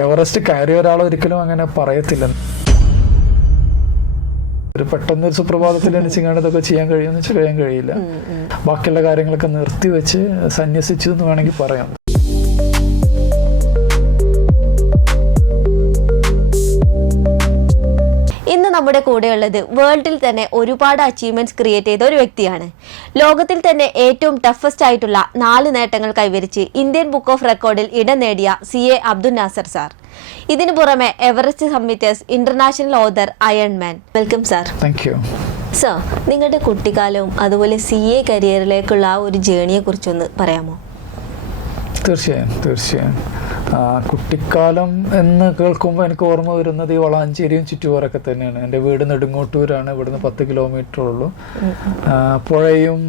Everest കയറിയ ഒരാളൊരിക്കലും അങ്ങനെ പറയത്തില്ല. ഒരു പെട്ടെന്നൊരു സുപ്രഭാതത്തിൽ എണിച്ചിങ്ങാണ്ട് ഇതൊക്കെ ചെയ്യാൻ കഴിയുമെന്ന് വെച്ചാൽ കഴിയാൻ കഴിയില്ല. ബാക്കിയുള്ള കാര്യങ്ങളൊക്കെ നിർത്തിവെച്ച് സന്യസിച്ചു എന്ന് വേണമെങ്കിൽ പറയാം. ഇന്ന് നമ്മുടെ കൂടെയുള്ളത് വേൾഡിൽ തന്നെ ഒരുപാട് അച്ചീവ്മെന്റ്സ് ക്രിയേറ്റ് ചെയ്ത ഒരു വ്യക്തിയാണ്. ലോകത്തിൽ തന്നെ ഏറ്റവും ടഫസ്റ്റ് ആയിട്ടുള്ള 4 നേട്ടങ്ങൾ കൈവരിച്ച് ഇന്ത്യൻ ബുക്ക് ഓഫ് റെക്കോർഡിൽ ഇടം നേടിയ CA അബ്ദുൽ നാസർ സാർ. ഇതിനു പുറമെ Everest summiters, international author, ironman. Welcome sir. Thank you sir. നിങ്ങളുടെ കുട്ടിക്കാലവും അതുപോലെ CA കരിയറിലേക്കുള്ള ആ ഒരു ജേണിയെ കുറിച്ചൊന്ന് പറയാമോ? തീർച്ചയായും. കുട്ടിക്കാലം എന്ന് കേൾക്കുമ്പോൾ എനിക്ക് ഓർമ്മ വരുന്നത് ഈ വളാഞ്ചേരിയും ചുറ്റുപാറൊക്കെ തന്നെയാണ്. എൻ്റെ വീട് നെടുങ്ങോട്ടൂരാണ്. ഇവിടുന്ന് 10 കിലോമീറ്റർ ഉള്ളൂ. പുഴയും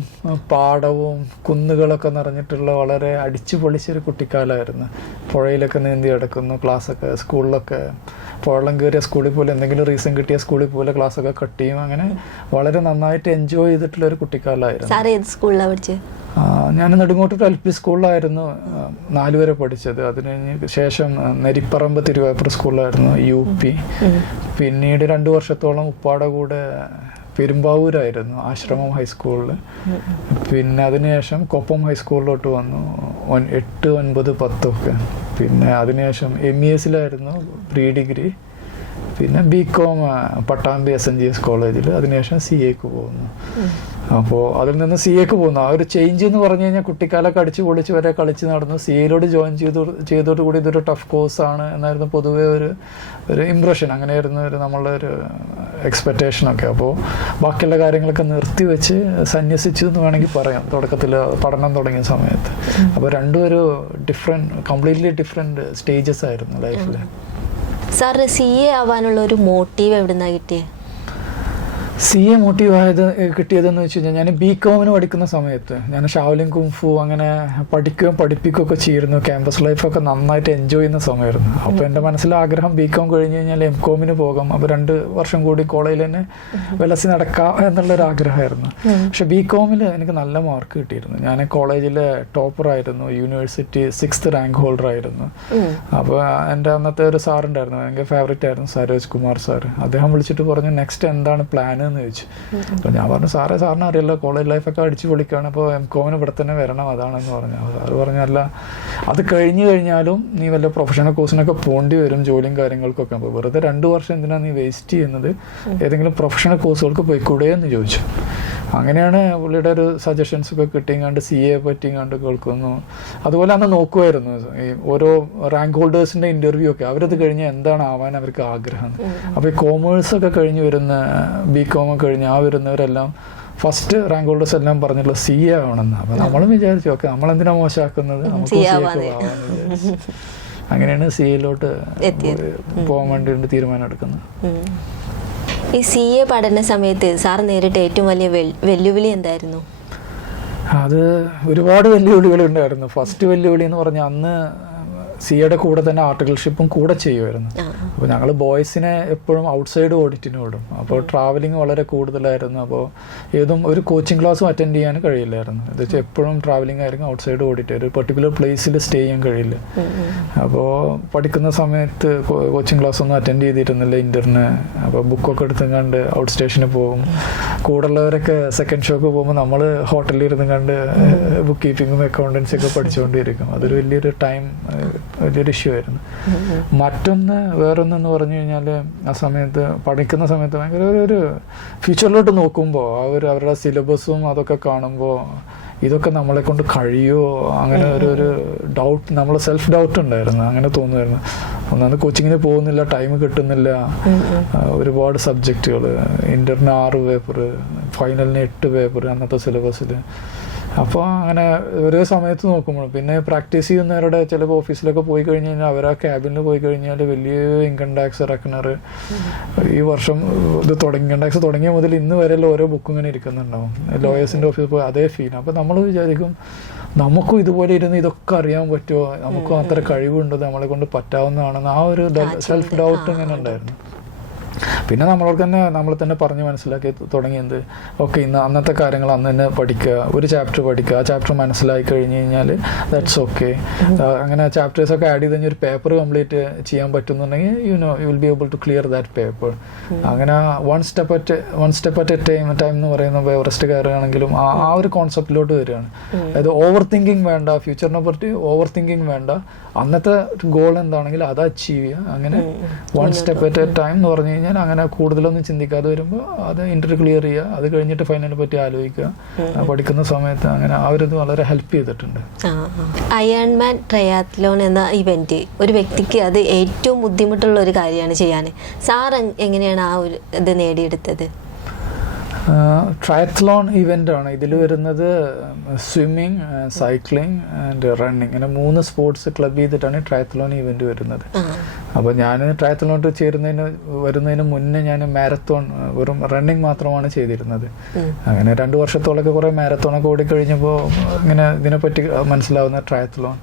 പാടവും കുന്നുകളൊക്കെ നിറഞ്ഞിട്ടുള്ള വളരെ അടിച്ചു പൊളിച്ചൊരു കുട്ടിക്കാലമായിരുന്നു. പുഴയിലൊക്കെ നീന്തി കിടക്കുന്നു. ക്ലാസ്സൊക്കെ സ്കൂളിലൊക്കെ വെള്ളം കയറിയ സ്കൂളിൽ പോലെ, എന്തെങ്കിലും റീസൺ കിട്ടിയ സ്കൂളിൽ പോലെ ക്ലാസ്സൊക്കെ കട്ട് ചെയ്യും. അങ്ങനെ വളരെ നന്നായിട്ട് എൻജോയ് ചെയ്തിട്ടുള്ള ഒരു കുട്ടിക്കാലമായിരുന്നു. സാർ ഏത് സ്കൂളിലാണ് പഠിച്ചത്? ഞാൻ നെടുങ്ങോട്ടൂർ LP സ്കൂളിലായിരുന്നു 4 വരെ പഠിച്ചത്. അതിന് ശേഷം നെരിപ്പറമ്പ് തിരുവാപ്പുറ സ്കൂളിലായിരുന്നു UP. പിന്നീട് 2 വർഷത്തോളം ഉപ്പാട കൂടെ പെരുമ്പാവൂരായിരുന്നു ആശ്രമം ഹൈസ്കൂളിൽ. പിന്നെ അതിനുശേഷം കൊപ്പം ഹൈസ്കൂളിലോട്ട് വന്നു 8, 9, 10 ഒക്കെ. പിന്നെ അതിനുശേഷം MESലായിരുന്നു പ്രീ ഡിഗ്രി. പിന്നെ BCom പട്ടാമ്പി SNGS കോളേജിൽ. അതിനുശേഷം CAക്ക് പോകുന്നു. അപ്പോൾ അതിൽ നിന്ന് CAക്ക് പോകുന്നു. ആ ഒരു ചേഞ്ച് എന്ന് പറഞ്ഞു കഴിഞ്ഞാൽ കുട്ടിക്കാലൊക്കെ അടിച്ച് പൊളിച്ച് വരെ കളിച്ച് നടന്നു. CAയിലോട്ട് ജോയിൻ ചെയ്തോടുകൂടി ഇതൊരു ടഫ് കോഴ്സാണ് എന്നായിരുന്നു പൊതുവേ ഒരു ഇംപ്രഷൻ. അങ്ങനെയായിരുന്നു നമ്മളുടെ ഒരു എക്സ്പെക്റ്റേഷനൊക്കെ. അപ്പോൾ ബാക്കിയുള്ള കാര്യങ്ങളൊക്കെ നിർത്തിവെച്ച് സന്യസിച്ചു എന്ന് വേണമെങ്കിൽ പറയാം തുടക്കത്തിൽ പഠനം തുടങ്ങിയ സമയത്ത്. അപ്പോൾ രണ്ടും ഒരു കംപ്ലീറ്റ്ലി ഡിഫറെൻറ്റ് സ്റ്റേജസ് ആയിരുന്നു ലൈഫിൽ. സാർ, CA ആവാനുള്ള ഒരു മോട്ടീവ് എവിടുന്നാണ് കിട്ടിയത്? CA മോട്ടീവായത് കിട്ടിയതെന്ന് വെച്ച് കഴിഞ്ഞാൽ ഞാൻ BComന് പഠിക്കുന്ന സമയത്ത് ഞാൻ ഷാവലിംഗ് കുംഫു അങ്ങനെ പഠിപ്പിക്കുകയൊക്കെ ചെയ്തിരുന്നു. ക്യാമ്പസ് ലൈഫൊക്കെ നന്നായിട്ട് എൻജോയ് ചെയ്യുന്ന സമയമായിരുന്നു. അപ്പോൾ എൻ്റെ മനസ്സിലെ ആഗ്രഹം BCom കഴിഞ്ഞ് കഴിഞ്ഞാൽ MComന് പോകാം. അപ്പോൾ 2 വർഷം കൂടി കോളേജിൽ തന്നെ വിലസി നടക്കാം എന്നുള്ളൊരു ആഗ്രഹമായിരുന്നു. പക്ഷെ BComൽ എനിക്ക് നല്ല മാർക്ക് കിട്ടിയിരുന്നു. ഞാൻ കോളേജിലെ ടോപ്പറായിരുന്നു. യൂണിവേഴ്സിറ്റി 6th റാങ്ക് ഹോൾഡർ ആയിരുന്നു. അപ്പോൾ എൻ്റെ അന്നത്തെ ഒരു സാറുണ്ടായിരുന്നു, ഭയങ്കര ഫേവറേറ്റ് ആയിരുന്നു, സരോജ് കുമാർ സാർ. അദ്ദേഹം വിളിച്ചിട്ട് പറഞ്ഞു, നെക്സ്റ്റ് എന്താണ് പ്ലാൻ എന്ന് ചോദിച്ചു. അപ്പോൾ ഞാൻ പറഞ്ഞു, സാറിന് അറിയില്ല, കോളേജ് ലൈഫൊക്കെ അടിച്ചു പൊളിക്കുകയാണ്, അപ്പോൾ MComന് ഇവിടെ തന്നെ വരണം, അതാണെന്ന് പറഞ്ഞു. സാറ് പറഞ്ഞല്ല, അത് കഴിഞ്ഞു കഴിഞ്ഞാലും നീ വല്ല പ്രൊഫഷണൽ കോഴ്സിനൊക്കെ പോകേണ്ടി വരും, ജോലിയും കാര്യങ്ങൾക്കൊക്കെ. അപ്പോൾ വെറുതെ 2 വർഷം എന്തിനാണ് നീ വേസ്റ്റ് ചെയ്യുന്നത്, ഏതെങ്കിലും പ്രൊഫഷണൽ കോഴ്സുകൾക്ക് പോയിക്കൂടെ എന്ന് ചോദിച്ചു. അങ്ങനെയാണ് പുള്ളിയുടെ ഒരു സജഷൻസൊക്കെ കിട്ടിങ്ങാണ്ട് CA പറ്റിങ്ങാണ്ട് കേൾക്കുന്നു. അതുപോലെ അന്ന് നോക്കുമായിരുന്നു ഈ ഓരോ റാങ്ക് ഹോൾഡേഴ്സിൻ്റെ ഇൻ്റർവ്യൂ ഒക്കെ, അവരത് കഴിഞ്ഞാൽ എന്താണ് ആവാൻ അവർക്ക് ആഗ്രഹം. അപ്പോൾ ഈ കോമേഴ്സൊക്കെ കഴിഞ്ഞ് വരുന്ന BCom കഴിഞ്ഞ് വരുന്നവരെല്ലാം ഫസ്റ്റ് റാങ്ക് ഹോൾഡേഴ്സ് എല്ലാം പറഞ്ഞിട്ടുള്ള CA ആവണമെന്ന്. അപ്പോൾ നമ്മളും വിചാരിച്ചു, ഓക്കെ, നമ്മളെന്തിനാ മോശമാക്കുന്നത്, നമുക്ക് CA ആവാമെന്ന് വിചാരിച്ചു. അങ്ങനെയാണ് CAയിലോട്ട് പോകാൻ വേണ്ടി തീരുമാനം എടുക്കുന്നത്. ഈ CA പഠന സമയത്ത് സാർ നേരിട്ട് ഏറ്റവും വലിയ വെല്ലുവിളി എന്തായിരുന്നു? അത് ഒരുപാട് വെല്ലുവിളികളുണ്ടായിരുന്നു. ഫസ്റ്റ് വെല്ലുവിളി എന്ന് പറഞ്ഞാൽ അന്ന് CAയുടെ കൂടെ തന്നെ ആർട്ടിക്കൽഷിപ്പും കൂടെ ചെയ്യുമായിരുന്നു. അപ്പോൾ ഞങ്ങൾ ബോയ്സിനെ എപ്പോഴും ഔട്ട്സൈഡ് ഓഡിറ്റിന് വിടും. അപ്പോൾ ട്രാവലിംഗ് വളരെ കൂടുതലായിരുന്നു. അപ്പോൾ ഏതും ഒരു കോച്ചിങ് ക്ലാസ്സും അറ്റൻഡ് ചെയ്യാൻ കഴിയില്ലായിരുന്നു. എന്ന് വെച്ചാൽ എപ്പോഴും ട്രാവലിംഗ് ആയിരിക്കും, ഔട്ട്സൈഡ് ഓഡിറ്റ്, ഒരു പെർട്ടിക്കുലർ പ്ലേസിൽ സ്റ്റേ ചെയ്യാൻ കഴിയില്ല. അപ്പോൾ പഠിക്കുന്ന സമയത്ത് കോച്ചിങ് ക്ലാസ് ഒന്നും അറ്റൻഡ് ചെയ്തിരുന്നില്ല ഇൻ്റർന്. അപ്പോൾ ബുക്കൊക്കെ എടുത്തും ഔട്ട് സ്റ്റേഷനിൽ പോകും. കൂടുള്ളവരൊക്കെ സെക്കൻഡ് ഷോക്ക് പോകുമ്പോൾ നമ്മൾ ഹോട്ടലിൽ ഇരുന്നും കണ്ട് ബുക്ക് കീപ്പിങ്ങും അക്കൗണ്ടൻസി ഒക്കെ പഠിച്ചുകൊണ്ടിരിക്കും. അതൊരു വലിയൊരു ഇഷ്യൂ ആയിരുന്നു. മറ്റൊന്ന് വേറൊന്നെന്ന് പറഞ്ഞു കഴിഞ്ഞാൽ, ആ സമയത്ത് പഠിക്കുന്ന സമയത്ത് ഭയങ്കര ഒരു ഫ്യൂച്ചറിലോട്ട് നോക്കുമ്പോൾ അവരുടെ സിലബസും അതൊക്കെ കാണുമ്പോൾ ഇതൊക്കെ നമ്മളെ കൊണ്ട് കഴിയുമോ, അങ്ങനെ ഒരു ഡൗട്ട്, നമ്മൾ സെൽഫ് ഡൗട്ട് ഉണ്ടായിരുന്നു. അങ്ങനെ തോന്നുമായിരുന്നു. ഒന്നാമത് കോച്ചിങ്ങിന് പോകുന്നില്ല, ടൈം കിട്ടുന്നില്ല, ഒരുപാട് സബ്ജക്റ്റുകൾ, ഇൻ്റർന് 6 പേപ്പർ, ഫൈനലിന് 8 പേപ്പർ അന്നത്തെ സിലബസിൽ. അപ്പോൾ അങ്ങനെ ഓരോ സമയത്ത് നോക്കുമ്പോൾ പിന്നെ പ്രാക്ടീസ് ചെയ്യുന്നവരുടെ ചിലപ്പോൾ ഓഫീസിലൊക്കെ പോയി കഴിഞ്ഞ് കഴിഞ്ഞാൽ അവർ ആ ക്യാബിനിൽ പോയി കഴിഞ്ഞാൽ വലിയ ഇൻകം ടാക്സ് റെക്കണർ ഈ വർഷം ഇത് ഇൻകം ടാക്സ് തുടങ്ങിയ മുതൽ ഇന്ന് വരെയുള്ള ഓരോ ബുക്കും ഇങ്ങനെ ഇരിക്കുന്നുണ്ടാവും. ലോയേഴ്സിൻ്റെ ഓഫീസിൽ പോയി അതേ ഫീൽ. അപ്പോൾ നമ്മൾ വിചാരിക്കും, നമുക്കും ഇതുപോലെ ഇരുന്ന് ഇതൊക്കെ അറിയാൻ പറ്റുമോ, നമുക്കും അത്ര കഴിവുണ്ടോ, നമ്മളെ കൊണ്ട് പറ്റാവുന്നതാണെന്ന് ആ ഒരു സെൽഫ് ഡൗട്ട് ഇങ്ങനെ ഉണ്ടായിരുന്നു. പിന്നെ നമ്മൾ തന്നെ പറഞ്ഞ് മനസ്സിലാക്കി തുടങ്ങിയത് ഓക്കെ ഇന്ന് അന്നത്തെ കാര്യങ്ങൾ അന്ന് തന്നെ പഠിക്കുക, ഒരു ചാപ്റ്റർ പഠിക്കുക, ആ ചാപ്റ്റർ മനസ്സിലായി കഴിഞ്ഞ് കഴിഞ്ഞാൽ ദാറ്റ്സ് ഓക്കെ. അങ്ങനെ ചാപ്റ്റേഴ്സൊക്കെ ആഡ് ചെയ്ത് കഴിഞ്ഞാൽ ഒരു പേപ്പർ കംപ്ലീറ്റ് ചെയ്യാൻ പറ്റുന്നുണ്ടെങ്കിൽ you will be able to clear that paper. അങ്ങനെ one step at a time എന്ന് പറയുന്ന എവറസ്റ്റ് കയറുകയാണെങ്കിലും ആ ഒരു കോൺസെപ്റ്റിലോട്ട് വരികയാണ്. അതായത് ഓവർ തിങ്കിങ് വേണ്ട, ഫ്യൂച്ചറിനെ പറ്റി ഓവർ തിങ്കിങ് വേണ്ട, അന്നത്തെ ഗോൾ എന്താണെങ്കിൽ അത് അച്ചീവ് ചെയ്യുക. അങ്ങനെ one step at a time എന്ന് പറഞ്ഞു കഴിഞ്ഞാൽ അങ്ങനെ കൂടുതലൊന്നും ചിന്തിക്കാതെ വരുമ്പോൾ അത് ഇന്റർവ്യൂ ക്ലിയർ ചെയ്യുക, അത് കഴിഞ്ഞിട്ട് ഫൈനലിനെ പറ്റി ആലോചിക്കുക. പഠിക്കുന്ന സമയത്ത് അങ്ങനെ അവരിത് വളരെ ഹെൽപ്പ് ചെയ്തിട്ടുണ്ട്. അയൺമാൻ ട്രയാത്ലോൺ എന്ന ഇവന്റ് ഒരു വ്യക്തിക്ക് അത് ഏറ്റവും ബുദ്ധിമുട്ടുള്ള ഒരു കാര്യമാണ് ചെയ്യാൻ. സാർ എങ്ങനെയാണ് ആ ഒരു ഇത് നേടിയെടുത്തത്? ട്രയത്ലോൺ ഇവൻ്റ് ആണ് ഇതിൽ വരുന്നത്. സ്വിമ്മിങ്, സൈക്ലിംഗ് ആൻഡ് റണ്ണിങ്, ഇങ്ങനെ 3 സ്പോർട്സ് ക്ലബ് ചെയ്തിട്ടാണ് ട്രയത്ലോൺ ഇവൻ്റ് വരുന്നത്. അപ്പോൾ ഞാൻ ട്രയത്ലോൺ വരുന്നതിന് മുന്നേ ഞാൻ മാരത്തോൺ, വെറും റണ്ണിങ് മാത്രമാണ് ചെയ്തിരുന്നത്. അങ്ങനെ 2 വർഷത്തോളൊക്കെ കുറേ മാരത്തോണൊക്കെ ഓടിക്കഴിഞ്ഞപ്പോൾ ഇങ്ങനെ ഇതിനെപ്പറ്റി മനസ്സിലാവുന്ന triathlon,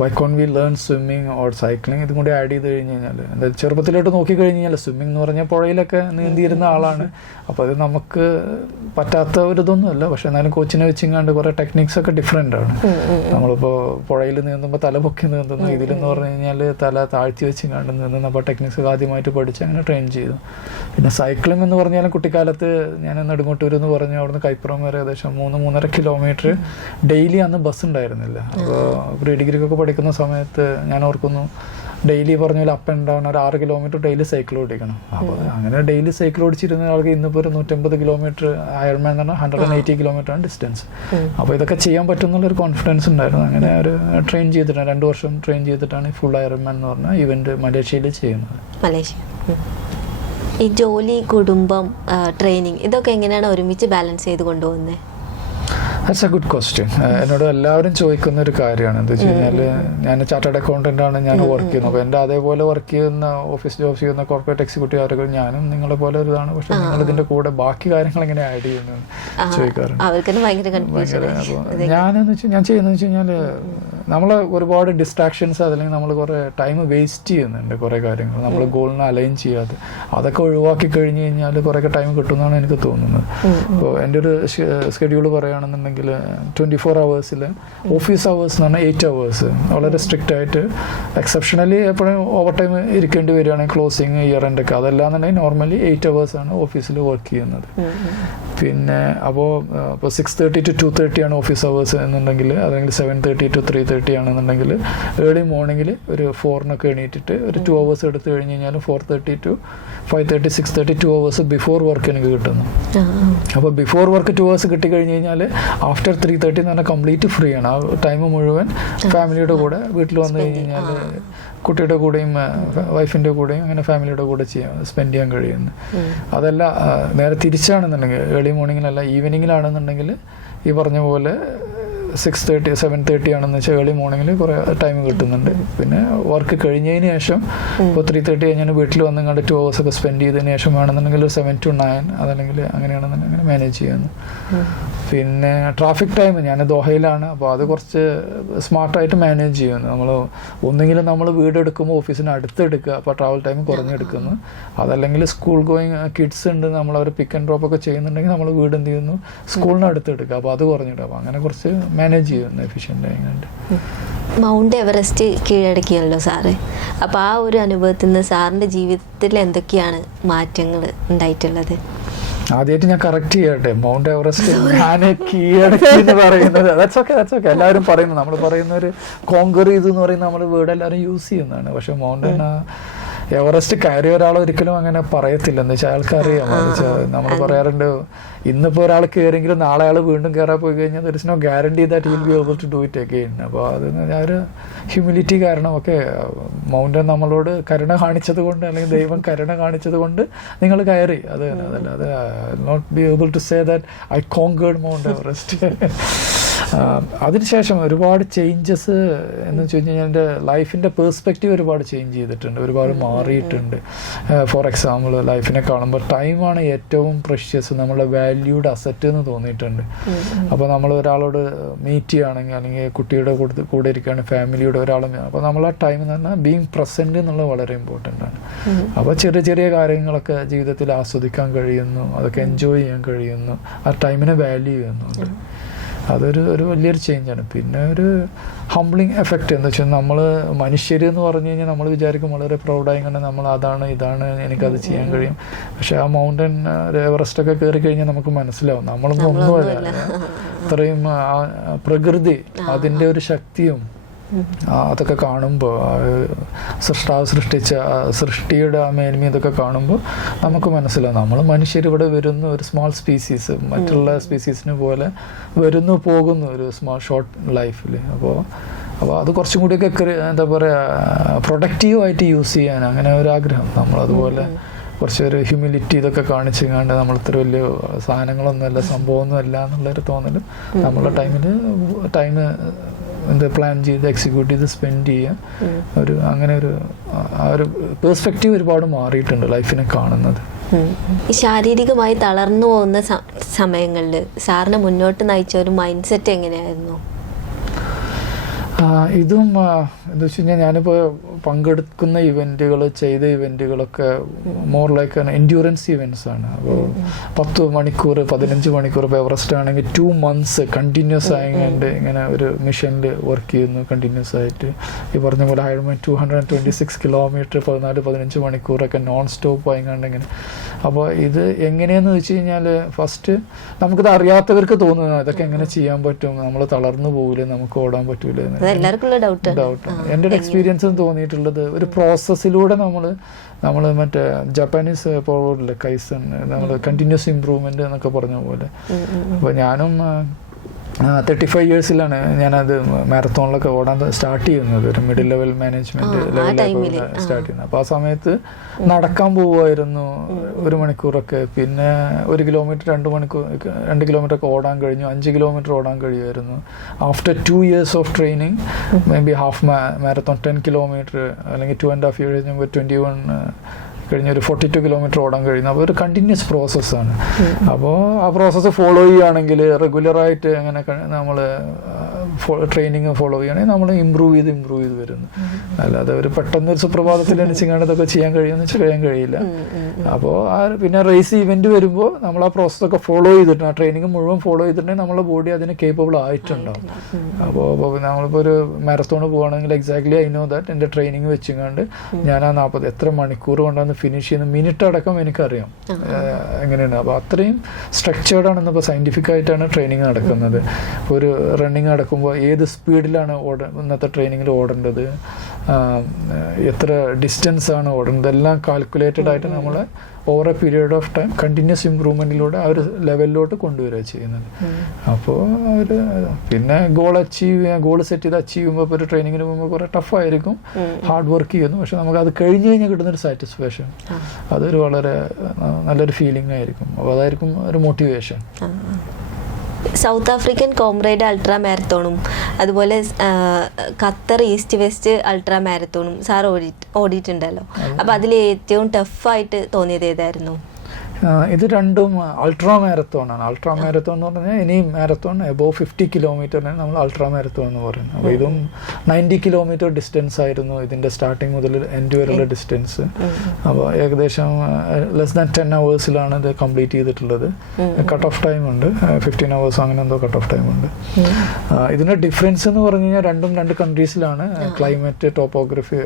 why can we learn swimming or cycling, ഇതും കൂടി ആഡ് ചെയ്ത് കഴിഞ്ഞ് കഴിഞ്ഞാൽ എന്താ ചെറുപ്പത്തിലോട്ട് നോക്കിക്കഴിഞ്ഞ് കഴിഞ്ഞാൽ സ്വിമ്മിംഗ് എന്ന് പറഞ്ഞാൽ പുഴയിലൊക്കെ നീന്തിയിരുന്ന ആളാണ്. അപ്പോൾ അത് നമുക്ക് പറ്റാത്ത ഒരു ഇതൊന്നുമല്ല. പക്ഷെ എന്നാലും കോച്ചിനെ വെച്ചിങ്ങാണ്ട് കുറേ ടെക്നിക്സ് ഒക്കെ ഡിഫറെൻ്റ് ആണ്. നമ്മളിപ്പോൾ പുഴയിൽ നീന്തുമ്പോൾ തല പൊക്കി നീന്തുന്നു, ഇതിലെന്ന് പറഞ്ഞു കഴിഞ്ഞാൽ തല താഴ്ത്തി വെച്ചിങ്ങാണ്ട് നീന്തുന്ന അപ്പോൾ ടെക്നിക്സ് ആദ്യമായിട്ട് പഠിച്ച് അങ്ങനെ ട്രെയിൻ ചെയ്തു. പിന്നെ സൈക്ലിംഗ് എന്ന് പറഞ്ഞാലും കുട്ടിക്കാലത്ത് ഞാൻ നെടുങ്ങോട്ടൂർ എന്ന് പറഞ്ഞു അവിടുന്ന് കൈപ്പുറം വരെ ഏകദേശം 3-3.5 കിലോമീറ്റർ ഡെയിലി അന്ന് ബസ് ഉണ്ടായിരുന്നില്ല. അപ്പോൾ പ്രീ ഡിഗ്രിക്കൊക്കെ പഠിക്കുന്ന സമയത്ത് ഞാൻ ഓർക്കുന്നു ഡെയിലി പറഞ്ഞ പോലെ അപ്പ് ആൻഡ് ഡൗൺ ഒരു 6 കിലോമീറ്റർ ഡെയിലി സൈക്കിൾ ഓടിക്കണം. അപ്പോൾ അങ്ങനെ ഡെയിലി സൈക്കിൾ ഓടിച്ചിരുന്ന ആൾക്ക് ഇന്നിപ്പോൾ ഒരു 150 കിലോമീറ്റർ, അയൺമാൻ എന്ന് പറഞ്ഞാൽ 180 കിലോമീറ്റർ ആണ് ഡിസ്റ്റൻസ്. അപ്പോൾ ഇതൊക്കെ ചെയ്യാൻ പറ്റുന്നുള്ളൊരു കോൺഫിഡൻസ് ഉണ്ടായിരുന്നു. അങ്ങനെ ഒരു ട്രെയിൻ ചെയ്തിട്ടാണ് 2 വർഷം ട്രെയിൻ ചെയ്തിട്ടാണ് ഫുൾ അയൺമാൻ എന്ന് പറഞ്ഞ ഇവന്റ് മലേഷ്യയിൽ ചെയ്യുന്നത്. മലേഷ്യ. ഈ ജോലി, കുടുംബം, ട്രെയിനിങ് ഇതൊക്കെ എങ്ങനെയാണ് ഒരുമിച്ച് ബാലൻസ് ചെയ്ത് കൊണ്ടുപോകുന്നത്? That's A good question. എന്നോട് എല്ലാവരും ചോദിക്കുന്ന ഒരു കാര്യമാണ്. എന്താ വെച്ച് കഴിഞ്ഞാൽ ഞാൻ ചാർട്ടേഡ് അക്കൗണ്ടന്റ് ആണ്, ഞാൻ വർക്ക് ചെയ്യുന്നത്. അപ്പോൾ എൻ്റെ അതേപോലെ വർക്ക് ചെയ്യുന്ന ഓഫീസ് ജോബ് ചെയ്യുന്ന കോർപ്പറേറ്റ് എക്സിക്യൂട്ടീവ് ആരൊക്കെ ഞാനും നിങ്ങളെ പോലെ ഒരു ഇതാണ്. പക്ഷെ നിങ്ങൾ ഇതിന്റെ കൂടെ ബാക്കി കാര്യങ്ങൾ എങ്ങനെ ആഡ് ചെയ്യുന്നു ചോദിക്കാറുണ്ട്. ഞാനെന്ന് വെച്ചാൽ ഞാൻ ചെയ്യുന്നത് വെച്ച് കഴിഞ്ഞാൽ നമ്മൾ ഒരുപാട് ഡിസ്ട്രാക്ഷൻസ് അതല്ലെങ്കിൽ നമ്മൾ കുറേ ടൈം വേസ്റ്റ് ചെയ്യുന്നുണ്ട്. കുറേ കാര്യങ്ങൾ നമ്മൾ ഗോളിനെ അലൈൻ ചെയ്യാതെ അതൊക്കെ ഒഴിവാക്കി കഴിഞ്ഞ് കഴിഞ്ഞാൽ കുറേയൊക്കെ ടൈം കിട്ടുമെന്നാണ് എനിക്ക് തോന്നുന്നത്. അപ്പോൾ എൻ്റെ ഒരു സ്കെഡ്യൂൾ പറയുകയാണെന്നുണ്ടെങ്കിൽ 24 hours ഓഫീസ് അവേഴ്സ് എന്ന് പറഞ്ഞാൽ 8 hours വളരെ സ്ട്രിക്റ്റ് ആയിട്ട്. എക്സെപ്ഷണലി എപ്പോഴും ഓവർ ടൈം ഇരിക്കേണ്ടി വരികയാണെങ്കിൽ ക്ലോസിങ്, ഇയർ എൻഡ് ഒക്കെ, അതെല്ലാന്നുണ്ടെങ്കിൽ നോർമലി 8 hours ആണ് ഓഫീസിൽ വർക്ക് ചെയ്യുന്നത്. പിന്നെ അപ്പോൾ 6:30 to 2:30 ആണ് ഓഫീസ് അവേഴ്സ് എന്നുണ്ടെങ്കിൽ, അല്ലെങ്കിൽ 7:30 to 3:30 ആണെന്നുണ്ടെങ്കിൽ ഏർലി മോർണിംഗിൽ ഒരു 4 എണീറ്റിട്ട് ഒരു 2 hours എടുത്തു കഴിഞ്ഞ് കഴിഞ്ഞാൽ 4:30 to 5:30, 6:30 2 hours ബിഫോർ വർക്ക് എനിക്ക് കിട്ടുന്നു. അപ്പോൾ ബിഫോർ വർക്ക് 2 hours കിട്ടിക്കഴിഞ്ഞ് കഴിഞ്ഞാൽ ആഫ്റ്റർ 3:30 എന്ന് പറഞ്ഞാൽ കംപ്ലീറ്റ് ഫ്രീ ആണ്. ആ ടൈം മുഴുവൻ ഫാമിലിയുടെ കൂടെ വീട്ടിൽ വന്നു കഴിഞ്ഞ് കഴിഞ്ഞാൽ കുട്ടിയുടെ കൂടെയും വൈഫിൻ്റെ കൂടെയും അങ്ങനെ ഫാമിലിയുടെ കൂടെ സ്പെൻഡ് ചെയ്യാൻ കഴിയുന്നു. അതല്ല നേരെ തിരിച്ചാണെന്നുണ്ടെങ്കിൽ ഏർലി മോർണിംഗിലല്ല ഈവനിങ്ങിലാണെന്നുണ്ടെങ്കിൽ ഈ പറഞ്ഞ പോലെ 6:30, 7:30 ആണെന്ന് വെച്ചാൽ ഏർലി മോർണിംഗിൽ കുറേ ടൈം കിട്ടുന്നുണ്ട്. പിന്നെ വർക്ക് കഴിഞ്ഞതിന് ശേഷം ഇപ്പോൾ 3:30 കഴിഞ്ഞാൽ വീട്ടിൽ വന്നിങ്ങാണ്ട് 2 hours ഒക്കെ സ്പെൻഡ് ചെയ്തതിന് ശേഷം വേണമെന്നുണ്ടെങ്കിൽ 7 to 9 അതല്ലെങ്കിൽ അങ്ങനെയാണെന്നുണ്ടെങ്കിൽ അങ്ങനെ മാനേജ് ചെയ്യുന്നു. പിന്നെ ട്രാഫിക് ടൈം ഞാൻ ദോഹയിലാണ്. അപ്പോൾ അത് കുറച്ച് സ്മാർട്ടായിട്ട് മാനേജ് ചെയ്യുന്നു. ഒന്നെങ്കിലും നമ്മൾ വീട് എടുക്കുമ്പോൾ ഓഫീസിന് അടുത്ത് എടുക്കുക, അപ്പോൾ ട്രാവൽ ടൈം കുറഞ്ഞെടുക്കുന്നു. അതല്ലെങ്കിൽ സ്കൂൾ ഗോയിങ് കിഡ്സ് ഉണ്ട്, നമ്മൾ അവർ പിക്ക് ആൻഡ് ഡ്രോപ്പ് ഒക്കെ ചെയ്യുന്നുണ്ടെങ്കിൽ നമ്മൾ വീട് എന്ത് ചെയ്യുന്നു സ്കൂളിന് അടുത്ത് എടുക്കുക, അപ്പോൾ അത് കുറഞ്ഞിടുക. അപ്പോൾ അങ്ങനെ കുറച്ച് മാനേജ് ചെയ്യുന്നു എഫിഷ്യൻ്റ് ആയിട്ട്. മൗണ്ട് എവറസ്റ്റ് കീഴടക്കിയല്ലോ സാറ്. അപ്പോൾ ആ ഒരു അനുഭവത്തിൽ നിന്ന് സാറിൻ്റെ ജീവിതത്തിൽ എന്തൊക്കെയാണ് മാറ്റങ്ങൾ ഉണ്ടായിട്ടുള്ളത്? ആദ്യമായിട്ട് ഞാൻ കറക്റ്റ് ചെയ്യട്ടെ, മൗണ്ട് എവറസ്റ്റ് ഞാൻ കീഴടക്കി എന്ന് പറയുന്നത് ദാറ്റ്സ് ഓക്കെ. എല്ലാവരും പറയുന്നു, നമ്മൾ പറയുന്ന ഒരു കോങ്കർ ചെയ്തെന്ന് പറയുന്നത് നമ്മൾ വേർഡ് എല്ലാവരും യൂസ് ചെയ്യുന്നതാണ്. പക്ഷെ മൗണ്ടൻ എവറസ്റ്റ് കയറിയ ഒരാൾ ഒരിക്കലും അങ്ങനെ പറയത്തില്ല. എന്താ വെച്ചാൽ അയാൾക്കറിയാം. നമ്മൾ പറയാറുണ്ട്, ഇന്നിപ്പോൾ ഒരാൾ കയറിയെങ്കിലും നാളെ അയാൾ വീണ്ടും കയറാൻ പോയി കഴിഞ്ഞാൽ there is no guarantee that will be able to do it again. അപ്പോൾ അത് ഒരു ഹ്യൂമിലിറ്റി കാരണം ഒക്കെ മൗണ്ടൻ നമ്മളോട് കരുണ കാണിച്ചത് കൊണ്ട് അല്ലെങ്കിൽ ദൈവം കരുണ കാണിച്ചത് കൊണ്ട് നിങ്ങൾ കയറി, അത് തന്നെ. അതല്ലാതെ not be able to say that I conquered Mount Everest. അതിനുശേഷം ഒരുപാട് ചേഞ്ചസ് എന്ന് വെച്ച് കഴിഞ്ഞാൽ എൻ്റെ ലൈഫിൻ്റെ പേഴ്സ്പെക്റ്റീവ് ഒരുപാട് ചേഞ്ച് ചെയ്തിട്ടുണ്ട്, ഒരുപാട് മാറിയിട്ടുണ്ട്. ഫോർ എക്സാമ്പിൾ ലൈഫിനെ കാണുമ്പോൾ ടൈമാണ് ഏറ്റവും പ്രഷ്യസ്, നമ്മളെ വാല്യൂഡ് അസറ്റ് എന്ന് തോന്നിയിട്ടുണ്ട്. അപ്പോൾ നമ്മൾ ഒരാളോട് മീറ്റ് ചെയ്യുകയാണെങ്കിൽ അല്ലെങ്കിൽ കുട്ടിയുടെ കൂടെ ഇരിക്കുകയാണെങ്കിൽ ഫാമിലിയുടെ ഒരാളും, അപ്പോൾ നമ്മൾ ആ ടൈം എന്ന് പറഞ്ഞാൽ ബീങ് പ്രസൻറ്റ് എന്നുള്ളത് വളരെ ഇമ്പോർട്ടൻ്റ് ആണ്. അപ്പോൾ ചെറിയ ചെറിയ കാര്യങ്ങളൊക്കെ ജീവിതത്തിൽ ആസ്വദിക്കാൻ കഴിയുന്നു, അതൊക്കെ എൻജോയ് ചെയ്യാൻ കഴിയുന്നു, ആ ടൈമിനെ വാല്യൂ ചെയ്യുന്നുണ്ട്. അതൊരു വലിയൊരു ചേഞ്ചാണ്. പിന്നെ ഒരു ഹംബ്ലിങ് എഫക്റ്റ് എന്ന് വെച്ചാൽ നമ്മൾ മനുഷ്യർ എന്ന് പറഞ്ഞു കഴിഞ്ഞാൽ നമ്മൾ വിചാരിക്കും വളരെ പ്രൗഡായി കണ്ട് നമ്മൾ അതാണ് ഇതാണ് എനിക്കത് ചെയ്യാൻ കഴിയും. പക്ഷെ ആ മൗണ്ടൻ എവറസ്റ്റ് ഒക്കെ കയറി കഴിഞ്ഞാൽ നമുക്ക് മനസ്സിലാവും നമ്മളൊന്നും ഒന്നുമല്ല. അത്രയും പ്രകൃതി അതിൻ്റെ ഒരു ശക്തിയും അതൊക്കെ കാണുമ്പോൾ സൃഷ്ടാവ് സൃഷ്ടിച്ച സൃഷ്ടിയുടെ ആ മേന്മ ഇതൊക്കെ കാണുമ്പോൾ നമുക്ക് മനസ്സിലാവും നമ്മൾ മനുഷ്യർ ഇവിടെ വരുന്നു, ഒരു സ്മോൾ സ്പീസീസ് മറ്റുള്ള സ്പീസീസിന് പോലെ വരുന്നു പോകുന്നു ഒരു സ്മോൾ ഷോർട്ട് ലൈഫിൽ. അപ്പോൾ അത് കുറച്ചും കൂടിയൊക്കെ എന്താ പറയുക പ്രൊഡക്റ്റീവായിട്ട് യൂസ് ചെയ്യാൻ അങ്ങനെ ഒരു ആഗ്രഹം. നമ്മളതുപോലെ കുറച്ചൊരു ഹ്യൂമിലിറ്റി ഇതൊക്കെ കാണിച്ചെങ്ങാണ്ട് നമ്മൾ ഇത്ര വലിയ സാധനങ്ങളൊന്നുമല്ല സംഭവമൊന്നുമല്ല എന്നുള്ളൊരു തോന്നലും നമ്മളെ ടൈം എന്താ പ്ലാൻ ചെയ്ത് എക്സിക്യൂട്ട് ചെയ്ത് സ്പെൻഡ് ചെയ്യുക. അങ്ങനെ ഒരു പേഴ്സ്പെക്റ്റീവ് ഒരുപാട് മാറിയിട്ടുണ്ട് ലൈഫിനെ കാണുന്നത്. ഈ ശാരീരികമായി തളർന്നു പോകുന്ന സമയങ്ങളിൽ സാറിനെ മുന്നോട്ട് നയിച്ച ഒരു മൈൻഡ് സെറ്റ് എങ്ങനെയായിരുന്നു? ഇതും എന്താ വെച്ച് കഴിഞ്ഞാൽ ഞാനിപ്പോൾ പങ്കെടുക്കുന്ന ചെയ്ത ഇവൻറ്റുകളൊക്കെ മോർ ലൈക്ക് എൻഡ്യൂറൻസ് ഇവൻറ്റ്സ് ആണ്. അപ്പോൾ 10 മണിക്കൂർ 15 മണിക്കൂർ ഇപ്പോൾ എവറസ്റ്റ് ആണെങ്കിൽ 2 months കണ്ടിന്യൂസ് ആയതുകൊണ്ട് ഇങ്ങനെ ഒരു മിഷനിൽ വർക്ക് ചെയ്യുന്നു കണ്ടിന്യൂസ് ആയിട്ട്. ഈ പറഞ്ഞ പോലെ 226 കിലോമീറ്റർ 14-15 മണിക്കൂറൊക്കെ നോൺ സ്റ്റോപ്പ് ആയതുകൊണ്ട് ഇങ്ങനെ. അപ്പോൾ ഇത് എങ്ങനെയാണെന്ന് വെച്ച് കഴിഞ്ഞാൽ ഫസ്റ്റ് നമുക്കിത് അറിയാത്തവർക്ക് തോന്നുന്നു ഇതൊക്കെ എങ്ങനെ ചെയ്യാൻ പറ്റും, നമ്മൾ തളർന്നു പോകില്ല, നമുക്ക് ഓടാൻ പറ്റൂല. ഡൗട്ട് എൻ്റെ ഒരു എക്സ്പീരിയൻസും തോന്നിയിട്ടുള്ളത് ഒരു പ്രോസസ്സിലൂടെ നമ്മൾ മറ്റേ ജപ്പാനീസ് പോലുള്ള കൈസൺ നമ്മൾ കണ്ടിന്യൂസ് ഇംപ്രൂവ്മെന്റ് എന്നൊക്കെ പറഞ്ഞ പോലെ. അപ്പോൾ ഞാനും 35 yearsലാണ് ഞാനത് മാരത്തോണിലൊക്കെ ഓടാൻ സ്റ്റാർട്ട് ചെയ്യുന്നത്, ഒരു മിഡിൽ ലെവൽ മാനേജ്മെന്റ് ലെവലിലൊക്കെ സ്റ്റാർട്ട് ചെയ്യുന്നത്. അപ്പോൾ ആ സമയത്ത് നടക്കാൻ പോവുമായിരുന്നു 1 മണിക്കൂറൊക്കെ, പിന്നെ 1 കിലോമീറ്റർ 2 കിലോമീറ്റർ ഒക്കെ ഓടാൻ കഴിഞ്ഞു, 5 കിലോമീറ്റർ ഓടാൻ കഴിയുമായിരുന്നു. After 2 years of training may be half marathon 10 kilometre അല്ലെങ്കിൽ 2.5 years 21 കഴിഞ്ഞ് ഒരു 42 കിലോമീറ്റർ ഓടാൻ കഴിയുന്നു. അപ്പോൾ ഒരു കണ്ടിന്യൂസ് പ്രോസസ്സാണ്. അപ്പോൾ ആ പ്രോസസ്സ് ഫോളോ ചെയ്യുകയാണെങ്കിൽ റെഗുലറായിട്ട് അങ്ങനെ നമ്മൾ ട്രെയിനിങ് ഫോളോ ചെയ്യുകയാണെങ്കിൽ നമ്മൾ ഇമ്പ്രൂവ് ചെയ്ത് വരുന്നു. അല്ലാതെ ഒരു പെട്ടെന്ന് ഒരു സുപ്രഭാതത്തിൽ എണിച്ചിങ്ങാണ്ട് ഇതൊക്കെ ചെയ്യാൻ കഴിയുമെന്ന് വെച്ചാൽ കഴിയാൻ കഴിയില്ല. അപ്പോൾ പിന്നെ റേസ് ഇവന്റ് വരുമ്പോൾ നമ്മൾ ആ പ്രോസസ്സൊക്കെ ഫോളോ ചെയ്തിട്ടുണ്ട്, ആ ട്രെയിനിങ് മുഴുവൻ ഫോളോ ചെയ്തിട്ടുണ്ടെങ്കിൽ നമ്മളെ ബോഡി അതിന് കേപ്പബിൾ ആയിട്ടുണ്ടാവും. അപ്പോൾ നമ്മളിപ്പോൾ ഒരു മാരത്തോൺ പോകുകയാണെങ്കിൽ എക്സാക്ട്ലി ഐ നോ ദാറ്റ് എൻ്റെ ട്രെയിനിങ് വെച്ചിങ്ങാണ്ട് ഞാൻ ആ 40 എത്ര മണിക്കൂർ കൊണ്ടാണ് ഫിനിഷ് ചെയ്യുന്ന മിനിറ്റ് അടക്കം എനിക്കറിയാം എങ്ങനെയാണ്. അപ്പോൾ അത്രയും സ്ട്രക്ചേർഡ് ആണ്. ഇപ്പോൾ സയൻറ്റിഫിക് ആയിട്ടാണ് ട്രെയിനിങ് നടക്കുന്നത്. ഒരു റണ്ണിങ് നടക്കുമ്പോൾ ഏത് സ്പീഡിലാണ് ഇന്നത്തെ ട്രെയിനിങ്ങിൽ ഓടേണ്ടത്, എത്ര ഡിസ്റ്റൻസ് ആണ് ഓടേണ്ടത്, എല്ലാം കാൽക്കുലേറ്റഡ് ആയിട്ട് നമ്മൾ over a period of time continuous ഇംപ്രൂവ്മെൻറ്റിലൂടെ ആ ഒരു ലെവലിലോട്ട് കൊണ്ടുവരിക ചെയ്യുന്നത്. അപ്പോൾ പിന്നെ ഗോൾ സെറ്റ് ചെയ്ത് അച്ചീവ് ചെയ്യുമ്പോൾ ഇപ്പോൾ ഒരു ട്രെയിനിങ്ങിന് പോകുമ്പോൾ കുറേ ടഫായിരിക്കും, ഹാർഡ് വർക്ക് ചെയ്യുന്നു. പക്ഷെ നമുക്ക് അത് കഴിഞ്ഞ് കഴിഞ്ഞാൽ കിട്ടുന്നൊരു സാറ്റിസ്ഫാക്ഷൻ, അതൊരു വളരെ നല്ലൊരു ഫീലിംഗ് ആയിരിക്കും. അപ്പോൾ അതായിരിക്കും ഒരു motivation. South African comrade ultra മാരത്തോണും അതുപോലെ ഖത്തർ ഈസ്റ്റ് വെസ്റ്റ് അൾട്രാ മാരത്തോണും സാർ ഓടിയിട്ടുണ്ടല്ലോ. അപ്പോൾ അതിൽ ഏറ്റവും ടഫായിട്ട് തോന്നിയത് ഏതായിരുന്നു? ഇത് രണ്ടും അൾട്രാ മാരത്തോണാണ്. അൾട്രാ മാരത്തോൺ എന്ന് പറഞ്ഞാൽ ഇനി മാരത്തോൺ എബോവ് 50 കിലോമീറ്ററിനാണ് നമ്മൾ അൾട്രാ മാരത്തോൺ എന്ന് പറയുന്നത്. അപ്പോൾ ഇതും 90 കിലോമീറ്റർ ഡിസ്റ്റൻസ് ആയിരുന്നു ഇതിൻ്റെ സ്റ്റാർട്ടിങ് മുതൽ എൻഡ് വരെയുള്ള ഡിസ്റ്റൻസ്. അപ്പോൾ ഏകദേശം ലെസ് ദാൻ 10 hours ഇത് കംപ്ലീറ്റ് ചെയ്തിട്ടുള്ളത്. കട്ട് ഓഫ് ടൈം ഉണ്ട്, 15 hours അങ്ങനെ എന്തോ കട്ട് ഓഫ് ടൈം ഉണ്ട്. ഇതിൻ്റെ ഡിഫറൻസ് എന്ന് പറഞ്ഞു കഴിഞ്ഞാൽ രണ്ടും 2 കൺട്രീസിലാണ്. ക്ലൈമറ്റ്, ടോപ്പോഗ്രഫി,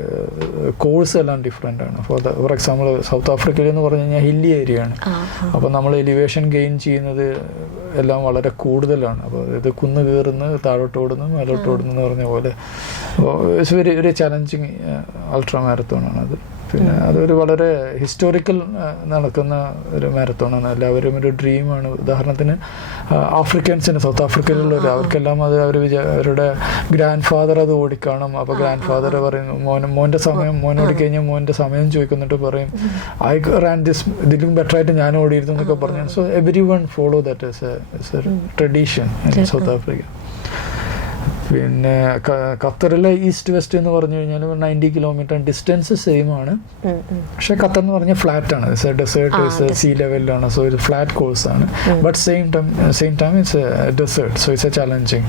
കോഴ്സ് എല്ലാം ഡിഫറെൻ്റ് ആണ്. ഫോർ എക്സാമ്പിൾ സൗത്ത് ആഫ്രിക്കയിൽ എന്ന് പറഞ്ഞു കഴിഞ്ഞാൽ ഹില്ലി ഏരിയ ആണ്. അപ്പോൾ നമ്മൾ എലിവേഷൻ ഗെയിൻ ചെയ്യുന്നത് എല്ലാം വളരെ കൂടുതലാണ്. അപ്പോൾ ഇത് കുന്ന് കയറുന്നു, താഴോട്ട് ഓടുന്നു, മേലോട്ട് ഓടുന്നു എന്ന് പറഞ്ഞ പോലെ. അപ്പോൾ ഇറ്റ്സ് വെരി ചലഞ്ചിങ് അൾട്രാ മാരത്തോണാണ് അത്. പിന്നെ അതൊരു വളരെ ഹിസ്റ്റോറിക്കൽ നടക്കുന്ന ഒരു മാരത്തോണാണ്. എല്ലാവരും ഒരു ഡ്രീമാണ്. ഉദാഹരണത്തിന് ആഫ്രിക്കൻസിന്, സൗത്ത് ആഫ്രിക്കയിലുള്ളവർ, അവർക്കെല്ലാം അത് അവരുടെ ഗ്രാൻഡ് ഫാദർ അത് ഓടിക്കാണും. അപ്പോൾ ഗ്രാൻഡ് ഫാദർ പറയും മോൻ്റെ സമയം, മോൻ ഓടിക്കഴിഞ്ഞാൽ മോൻ്റെ സമയം ചോദിക്കുന്നിട്ട് പറയും ഐ റാൻ ദിസ്, ഇതിലും ബെറ്റർ ആയിട്ട് ഞാൻ ഓടിയിരുന്നു എന്നൊക്കെ പറഞ്ഞു. So every one follow that S A tradition in south Africa. പിന്നെ ഖത്തറിലെ ഈസ്റ്റ് വെസ്റ്റ് എന്ന് പറഞ്ഞു കഴിഞ്ഞാൽ 90 കിലോമീറ്റർ ഡിസ്റ്റൻസ് സെയിം ആണ്. പക്ഷെ ഖത്തർ എന്ന് പറഞ്ഞാൽ ഫ്ലാറ്റ് ആണ്, ഡെസേർട്ട് സീ ലെവലിലാണ്. സോ ഇത് ഫ്ലാറ്റ് കോഴ്സ് ആണ്. But same time it's desert. So it's a challenging.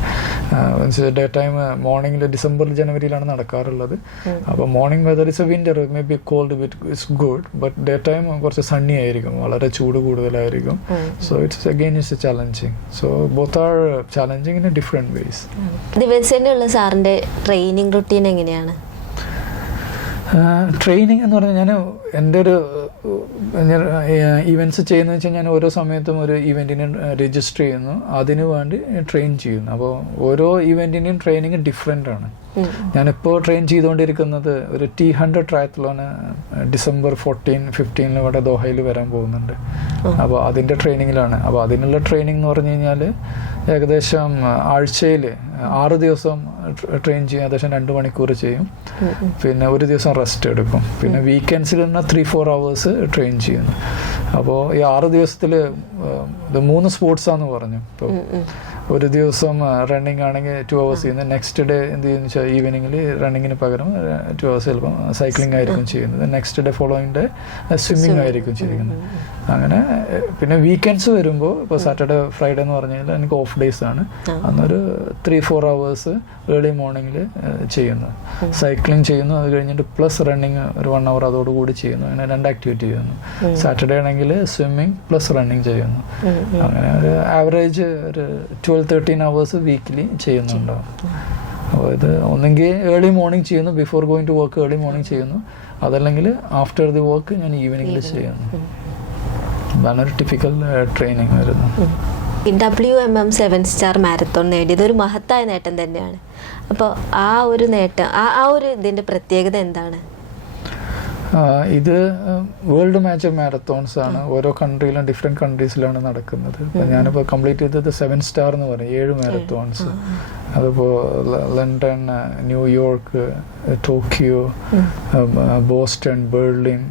Day time മോർണിംഗിൽ ഡിസംബർ ജനുവരിയിലാണ് നടക്കാറുള്ളത്. അപ്പോൾ morning weather it's a winter, may be cold bit it's good. But day time കുറച്ച് sunny ആയിരിക്കും, വളരെ ചൂട് കൂടുതലായിരിക്കും. So it's again it's a challenging. So both are challenging in a different ways. ദിവസേനയുള്ള സാറിന്റെ ട്രെയിനിങ് റുട്ടീൻ എങ്ങനെയാണ്? Training എന്ന് പറഞ്ഞാൽ ഞാൻ എൻ്റെ ഒരു ഇവൻറ്റ്സ് ചെയ്യുന്നത് വെച്ചാൽ ഞാൻ ഓരോ സമയത്തും ഒരു ഇവൻറ്റിനെ രജിസ്റ്റർ ചെയ്യുന്നു, അതിനു വേണ്ടി ട്രെയിൻ ചെയ്യുന്നു. അപ്പോൾ ഓരോ ഇവൻറ്റിൻ്റെയും ട്രെയിനിങ് ഡിഫറെൻ്റ് ആണ്. ഞാനിപ്പോൾ ട്രെയിൻ ചെയ്തുകൊണ്ടിരിക്കുന്നത് ഒരു T100 ട്രയത്ലോന് ഡിസംബർ 14-15 ഇവിടെ ദോഹയിൽ വരാൻ പോകുന്നുണ്ട്. അപ്പോൾ അതിൻ്റെ ട്രെയിനിങ്ങിലാണ്. അപ്പോൾ അതിനുള്ള ട്രെയിനിങ് എന്ന് പറഞ്ഞു കഴിഞ്ഞാൽ ഏകദേശം ആഴ്ചയിൽ 6 ദിവസം ട്രെയിൻ ചെയ്യും, ഏകദേശം 2 മണിക്കൂർ ചെയ്യും. പിന്നെ ഒരു ദിവസം റെസ്റ്റ് എടുക്കും. പിന്നെ വീക്കെൻഡ്സിൽ തന്നെ 3-4 hours ട്രെയിൻ ചെയ്യുന്നു. അപ്പോൾ ഈ 6 ദിവസത്തിൽ ഇത് 3 സ്പോർട്സാന്ന് പറഞ്ഞു. ഇപ്പോൾ ഒരു ദിവസം റണ്ണിങ് ആണെങ്കിൽ 2 hours ചെയ്യുന്നത്. നെക്സ്റ്റ് ഡേ എന്ത് ചെയ്യുന്നു വെച്ചാൽ ഈവനിങ്ങിൽ റണ്ണിങ്ങിന് പകരം 2 hours ചിലപ്പം സൈക്ലിംഗ് ആയിരിക്കും ചെയ്യുന്നത്. Next day following day swimming ആയിരിക്കും ചെയ്യുന്നത്. അങ്ങനെ പിന്നെ വീക്കെൻഡ്സ് വരുമ്പോൾ ഇപ്പോൾ സാറ്റർഡേ ഫ്രൈഡേ എന്ന് പറഞ്ഞു കഴിഞ്ഞാൽ എനിക്ക് ഓഫ് ഡേയ്സ് ആണ്. അന്നൊരു 3-4 hours ഏർലി മോർണിംഗിൽ ചെയ്യുന്നു. സൈക്ലിംഗ് ചെയ്യുന്നു, അത് കഴിഞ്ഞിട്ട് പ്ലസ് റണ്ണിങ് ഒരു 1 hour അതോടുകൂടി ചെയ്യുന്നു. അങ്ങനെ 2 ആക്ടിവിറ്റി ചെയ്യുന്നു. സാറ്റർഡേ ആണെങ്കിൽ സ്വിമ്മിങ് പ്ലസ് റണ്ണിങ് ചെയ്യുന്നു. അങ്ങനെ ഒരു ആവറേജ് ഒരു 12-13 hours വീക്കിലി ചെയ്യുന്നുണ്ടാവും. അപ്പോൾ ഇത് ഒന്നെങ്കിൽ ഏർലി മോർണിംഗ് ചെയ്യുന്നു, before going to work early morning ചെയ്യുന്നു, അതല്ലെങ്കിൽ ആഫ്റ്റർ ദി വർക്ക് ഞാൻ ഈവനിങ്ങിൽ ചെയ്യുന്നു. അതാണ് ഒരു ടിപ്പിക്കൽ ട്രെയിനിങ് വരുന്നത്. WMM 7 സ്റ്റാർ മാരത്തോൺ നേടിയത് ഒരു മഹത്തായ നേട്ടം തന്നെയാണ്. അപ്പോൾ ആ ഒരു നേട്ടം, ആ ഒരു ഇതിൻ്റെ പ്രത്യേകത എന്താണ്? ഇത് വേൾഡ് മാച്ച് മാരത്തോൺസ് ആണ്. ഓരോ കൺട്രിയിലും ഡിഫറെൻറ്റ് കൺട്രീസിലാണ് നടക്കുന്നത്. ഇപ്പം ഞാനിപ്പോൾ കംപ്ലീറ്റ് ചെയ്തത് 7 സ്റ്റാർ എന്ന് പറയും, 7 മാരത്തോൺസ്. അതിപ്പോൾ London, New York, Tokyo, Boston, Berlin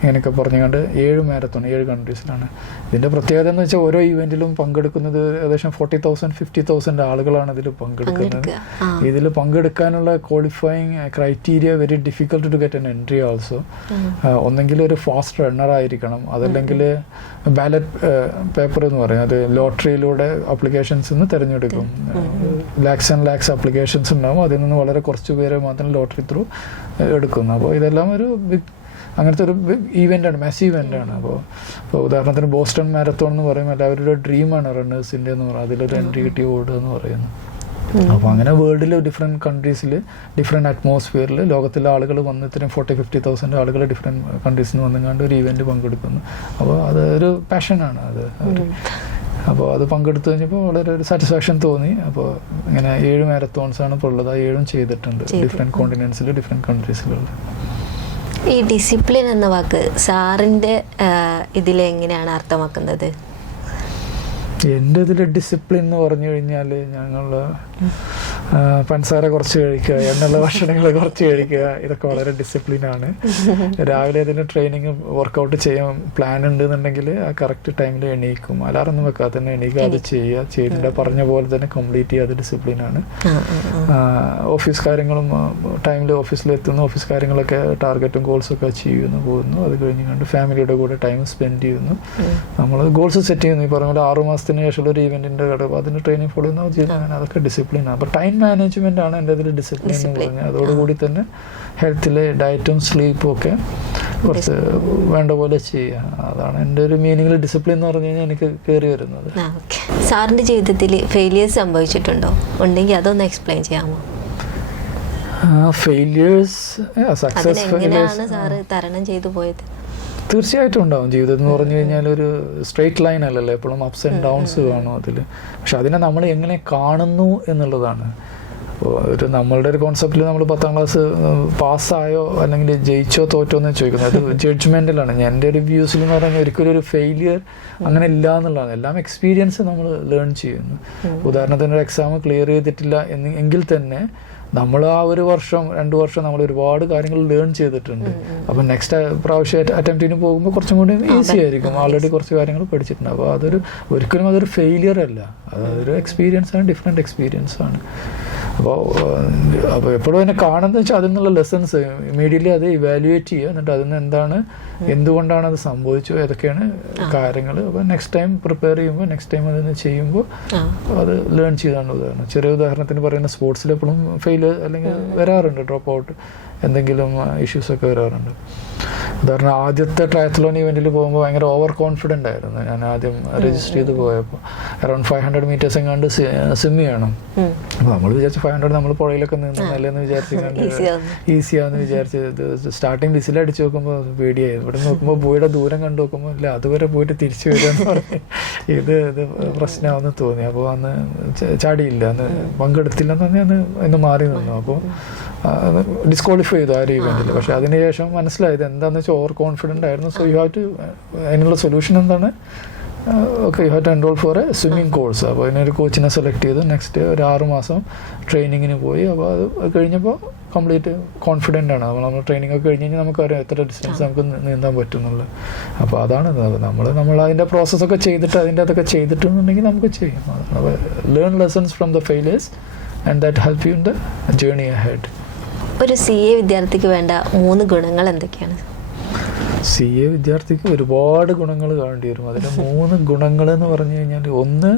ഇങ്ങനെയൊക്കെ പറഞ്ഞുകൊണ്ട് 7 മാരത്തോൺ 7 കൺട്രീസിലാണ്. ഇതിൻ്റെ പ്രത്യേകത എന്ന് വെച്ചാൽ ഓരോ ഇവൻറ്റിലും പങ്കെടുക്കുന്നത് ഏകദേശം 40,000-50,000 ആളുകളാണ് ഇതിൽ പങ്കെടുക്കുന്നത്. ഇതിൽ പങ്കെടുക്കാനുള്ള qualifying criteria very difficult to get an entry also. ഒന്നെങ്കിൽ ഒരു ഫാസ്റ്റ് റണ്ണർ ആയിരിക്കണം, അതല്ലെങ്കിൽ ബാലറ്റ് പേപ്പർ എന്ന് പറയും, അത് ലോട്ടറിയിലൂടെ അപ്ലിക്കേഷൻസ് നിന്ന് തിരഞ്ഞെടുക്കും. ലാക്സ് ആൻഡ് ലാക്സ് അപ്ലിക്കേഷൻസ് ഉണ്ടാവും, അതിൽ നിന്ന് വളരെ കുറച്ച് പേരെ മാത്രം ലോട്ടറി ത്രൂ എടുക്കുന്നു. അപ്പോൾ ഇതെല്ലാം ഒരു അങ്ങനത്തെ ഒരു ഈവൻ്റാണ്, മെസ്സി ഇവൻ്റാണ്. അപ്പോൾ ഉദാഹരണത്തിന് ബോസ്റ്റൺ മാരത്തോൺ എന്ന് പറയുമ്പോൾ എല്ലാവരും ഒരു ഡ്രീമാണ് റണ്ണേഴ്സിൻ്റെ എന്ന് പറയുന്നത്, അതിലൊരു എൻട്രി കിട്ടി ഓടുക എന്ന് പറയുന്നത്. അപ്പോൾ അങ്ങനെ വേൾഡിൽ ഡിഫറെൻറ്റ് കൺട്രീസിൽ ഡിഫറെൻറ്റ് അറ്റ്മോസ്ഫിയറിൽ ലോകത്തിലെ ആളുകൾ വന്ന് ഇത്രയും 40,000-50,000 ആളുകൾ ഡിഫറെൻറ്റ് കൺട്രീസിൽ നിന്ന് വന്നുകൊണ്ട് ഒരു ഇവൻറ്റ് പങ്കെടുക്കുന്നു. അപ്പോൾ അതൊരു പാഷനാണ് അത്. അപ്പോൾ അത് പങ്കെടുത്തു കഴിഞ്ഞപ്പോൾ വളരെ ഒരു സാറ്റിസ്ഫാക്ഷൻ തോന്നി. അപ്പോൾ ഇങ്ങനെ 7 മാരത്തോൺസാണ് ഇപ്പോൾ ഉള്ളത്. ആ 7 ചെയ്തിട്ടുണ്ട് ഡിഫറെൻറ്റ് കോണ്ടിനെൻസിൽ, ഡിഫറെൻറ്റ് കൺട്രീസിലുള്ള. ഈ ഡിസിപ്ലിൻ എന്ന വാക്ക് സാറിൻ്റെ ഇതിലെങ്ങനെയാണ് അർത്ഥമാക്കുന്നത്? എൻ്റെ ഇതിൽ ഡിസിപ്ലിൻ എന്ന് പറഞ്ഞു കഴിഞ്ഞാൽ ഞങ്ങൾ പഞ്ചസാര കുറച്ച് കഴിക്കുക, എണ്ണുള്ള ഭക്ഷണങ്ങൾ കുറച്ച് കഴിക്കുക, ഇതൊക്കെ വളരെ ഡിസിപ്ലിനാണ്. രാവിലെ അതിന് ട്രെയിനിങ് വർക്കൗട്ട് ചെയ്യാൻ പ്ലാൻ ഉണ്ടെന്നുണ്ടെങ്കിൽ ആ കറക്റ്റ് ടൈമിൽ എണീക്കും, അലാറൊന്നും വെക്കാതെ തന്നെ എണീക്കുക, അത് ചെയ്യുക, ചെയ്തിട്ട് പറഞ്ഞ പോലെ തന്നെ കംപ്ലീറ്റ് ചെയ്യുക, അത് ഡിസിപ്ലിനാണ്. ഓഫീസ് കാര്യങ്ങളും ടൈമിൽ ഓഫീസിലെത്തുന്നു, ഓഫീസ് കാര്യങ്ങളൊക്കെ ടാർഗറ്റും ഗോൾസൊക്കെ അച്ചീവ് ചെയ്യുന്നു, പോകുന്നു. അത് കഴിഞ്ഞുകൊണ്ട് ഫാമിലിയുടെ കൂടെ ടൈം സ്പെൻഡ് ചെയ്യുന്നു. നമ്മൾ ഗോൾസ് സെറ്റ് ചെയ്യുന്നു. ഈ പറഞ്ഞ പോലെ 6 മാസത്തിന് ശേഷമുള്ള ഒരു ഇവൻറ്റിൻ്റെ കടവ് അതിന് ട്രെയിനിങ് ഫോളോ ചെയ്യുന്ന അങ്ങനെ അതൊക്കെ ഡിസിപ്ലിനാണ്. അപ്പോൾ ടൈം മാനേജ്മെൻ്റ് ആണ് എൻ്റെ ഇതിൽ ഡിസിപ്ലിൻ എന്ന് പറഞ്ഞാൽ. അതോടുകൂടി തന്നെ ഹെൽത്തിലെ ഡയറ്റും സ്ലീപ്പും ഒക്കെ കുറച്ച് വേണ്ട പോലെ ചെയ്യുക. അതാണ് എൻ്റെ ഒരു മീനിങ്ങിൽ ഡിസിപ്ലിൻ എന്ന് പറഞ്ഞു കഴിഞ്ഞാൽ എനിക്ക് കയറി വരുന്നത്. സാറിൻ്റെ ജീവിതത്തിൽ ഫെയിലിയേഴ്സ് സംഭവിച്ചിട്ടുണ്ടോ? ഉണ്ടെങ്കിൽ അതൊന്ന് എക്സ്പ്ലെയിൻ ചെയ്യാമോ? ഫെയിലിയേഴ്സ്, സക്സസ് എങ്ങനെയാണ് സാറ് തരണം ചെയ്തു പോയത്? തീർച്ചയായിട്ടും ഉണ്ടാവും. ജീവിതം എന്ന് പറഞ്ഞു കഴിഞ്ഞാൽ ഒരു സ്ട്രെയിറ്റ് ലൈൻ അല്ലല്ലോ, എപ്പോഴും അപ്സ് ആൻഡ് ഡൗൺസ് കാണും അതിൽ. പക്ഷെ അതിനെ നമ്മൾ എങ്ങനെ കാണുന്നു എന്നുള്ളതാണ്. അപ്പോൾ ഒരു നമ്മളുടെ ഒരു കോൺസെപ്റ്റിൽ നമ്മൾ 10ാം ക്ലാസ് പാസ്സായോ അല്ലെങ്കിൽ ജയിച്ചോ തോറ്റോ എന്ന് ചോദിക്കുന്നത് അത് ജഡ്ജ്മെൻറ്റലാണ്. എൻ്റെ ഒരു വ്യൂസിൽ എന്ന് പറഞ്ഞാൽ ഒരിക്കലും ഒരു ഫെയിലിയർ അങ്ങനെ ഇല്ല എന്നുള്ളതാണ്. എല്ലാം എക്സ്പീരിയൻസ് നമ്മൾ ലേൺ ചെയ്യുന്നു. ഉദാഹരണത്തിന് ഒരു എക്സാം ക്ലിയർ ചെയ്തിട്ടില്ല എങ്കിൽ തന്നെ നമ്മൾ ആ 1 വർഷം 2 വർഷം നമ്മൾ ഒരുപാട് കാര്യങ്ങൾ ലേൺ ചെയ്തിട്ടുണ്ട്. അപ്പം നെക്സ്റ്റ് പ്രാവശ്യം അറ്റംപ്റ്റിന് പോകുമ്പോൾ കുറച്ചും കൂടി ഈസി ആയിരിക്കും, ഓൾറെഡി കുറച്ച് കാര്യങ്ങൾ പഠിച്ചിട്ടുണ്ട്. അപ്പോൾ ഒരിക്കലും അതൊരു ഫെയിലിയർ അല്ല, അതൊരു എക്സ്പീരിയൻസ് ആണ്, ഡിഫറെൻറ്റ് എക്സ്പീരിയൻസ് ആണ്. അപ്പോൾ എപ്പോഴും എന്നെ കാണുന്നത് വെച്ചാൽ അതിൽ നിന്നുള്ള ലെസൺസ് ഇമീഡിയറ്റ്ലി അത് ഇവാലുവേറ്റ് ചെയ്യുക, എന്നിട്ട് അതിൽ നിന്ന് എന്താണ്, എന്തുകൊണ്ടാണ് അത് സംഭവിച്ചത്, ഏതൊക്കെയാണ് കാര്യങ്ങൾ. അപ്പോൾ നെക്സ്റ്റ് ടൈം പ്രിപ്പയർ ചെയ്യുമ്പോൾ, നെക്സ്റ്റ് ടൈം അതിന് ചെയ്യുമ്പോൾ അത് ലേൺ ചെയ്താണ്. ഉദാഹരണം, ചെറിയ ഉദാഹരണത്തിന് പറയുന്ന സ്പോർട്സിൽ എപ്പോഴും ഫെയിൽ അല്ലെങ്കിൽ വരാറുണ്ട്, ഡ്രോപ്പ് ഔട്ട്, എന്തെങ്കിലും ഇഷ്യൂസൊക്കെ വരാറുണ്ട്. ഉദാഹരണം, ആദ്യത്തെ ട്രയത്ലോൺ ഇവൻറ്റിൽ പോകുമ്പോൾ ഭയങ്കര ഓവർ കോൺഫിഡൻ്റ് ആയിരുന്നു. ഞാൻ ആദ്യം രജിസ്റ്റർ ചെയ്ത് പോയപ്പോൾ അറൗണ്ട് 500 meters എങ്ങാണ്ട് സ്വിം ചെയ്യണം. അപ്പോൾ നമ്മൾ വിചാരിച്ചു 500 നമ്മൾ പുഴയിലൊക്കെ നിന്നല്ലെന്ന് വിചാരിച്ചിട്ടുണ്ട്, ഈസിയാന്ന് വിചാരിച്ചത്. സ്റ്റാർട്ടിങ് വിസിലടിച്ച് നോക്കുമ്പോൾ പേടിയായി. ഇവിടെ നോക്കുമ്പോൾ ബോയുടെ ദൂരം കണ്ടു നോക്കുമ്പോൾ ഇല്ല, അതുവരെ പോയിട്ട് തിരിച്ചു വരികയെന്ന് പറഞ്ഞ് ഇത് പ്രശ്നമാണെന്ന് തോന്നി. അപ്പോൾ അന്ന് ചാടിയില്ല, അന്ന് പങ്കെടുത്തില്ലെന്ന് പറഞ്ഞാൽ അന്ന് മാറി നിന്നു. അപ്പോൾ ഡിസ്ക്വാളിഫൈ ചെയ്തു ആ ഒരു ഇവൻറ്റിൽ. പക്ഷെ അതിനുശേഷം മനസ്സിലായത് എന്താണെന്ന് വെച്ചാൽ ഓവർ കോൺഫിഡൻ്റ് ആയിരുന്നു. സോ യു ഹാവ് ടു, അതിനുള്ള സൊല്യൂഷൻ എന്താണ്, okay, you have to enrol for a swimming course. അപ്പോൾ അതിനൊരു കോച്ചിനെ സെലക്ട് ചെയ്തു. നെക്സ്റ്റ് ഒരു 6 മാസം ട്രെയിനിങ്ങിന് പോയി. അപ്പോൾ അത് കഴിഞ്ഞപ്പോൾ കംപ്ലീറ്റ് കോൺഫിഡൻ്റ് ആണ്. അപ്പോൾ നമ്മൾ ട്രെയിനിങ് ഒക്കെ കഴിഞ്ഞ് കഴിഞ്ഞാൽ നമുക്കറിയാം എത്ര ഡിസ്റ്റൻസ് നമുക്ക് നീന്താൻ പറ്റും എന്നുള്ളത്. അപ്പോൾ അതാണ് നമ്മൾ അതിൻ്റെ പ്രോസസ്സൊക്കെ ചെയ്തിട്ട് അതിൻ്റെ അതൊക്കെ ചെയ്തിട്ടുണ്ടെങ്കിൽ നമുക്ക് ചെയ്യും. അപ്പോൾ learn lessons from the failures and that help you in the journey ahead. ഒരു CA വിദ്യാർത്ഥിക്ക് വേണ്ട 3 ഗുണങ്ങൾ എന്തൊക്കെയാണ്? CA വിദ്യാർത്ഥിക്ക് ഒരുപാട് ഗുണങ്ങൾ കാണേണ്ടി വരും. അതിന് 3 ഗുണങ്ങൾ എന്ന് പറഞ്ഞു കഴിഞ്ഞാൽ, ഒന്ന്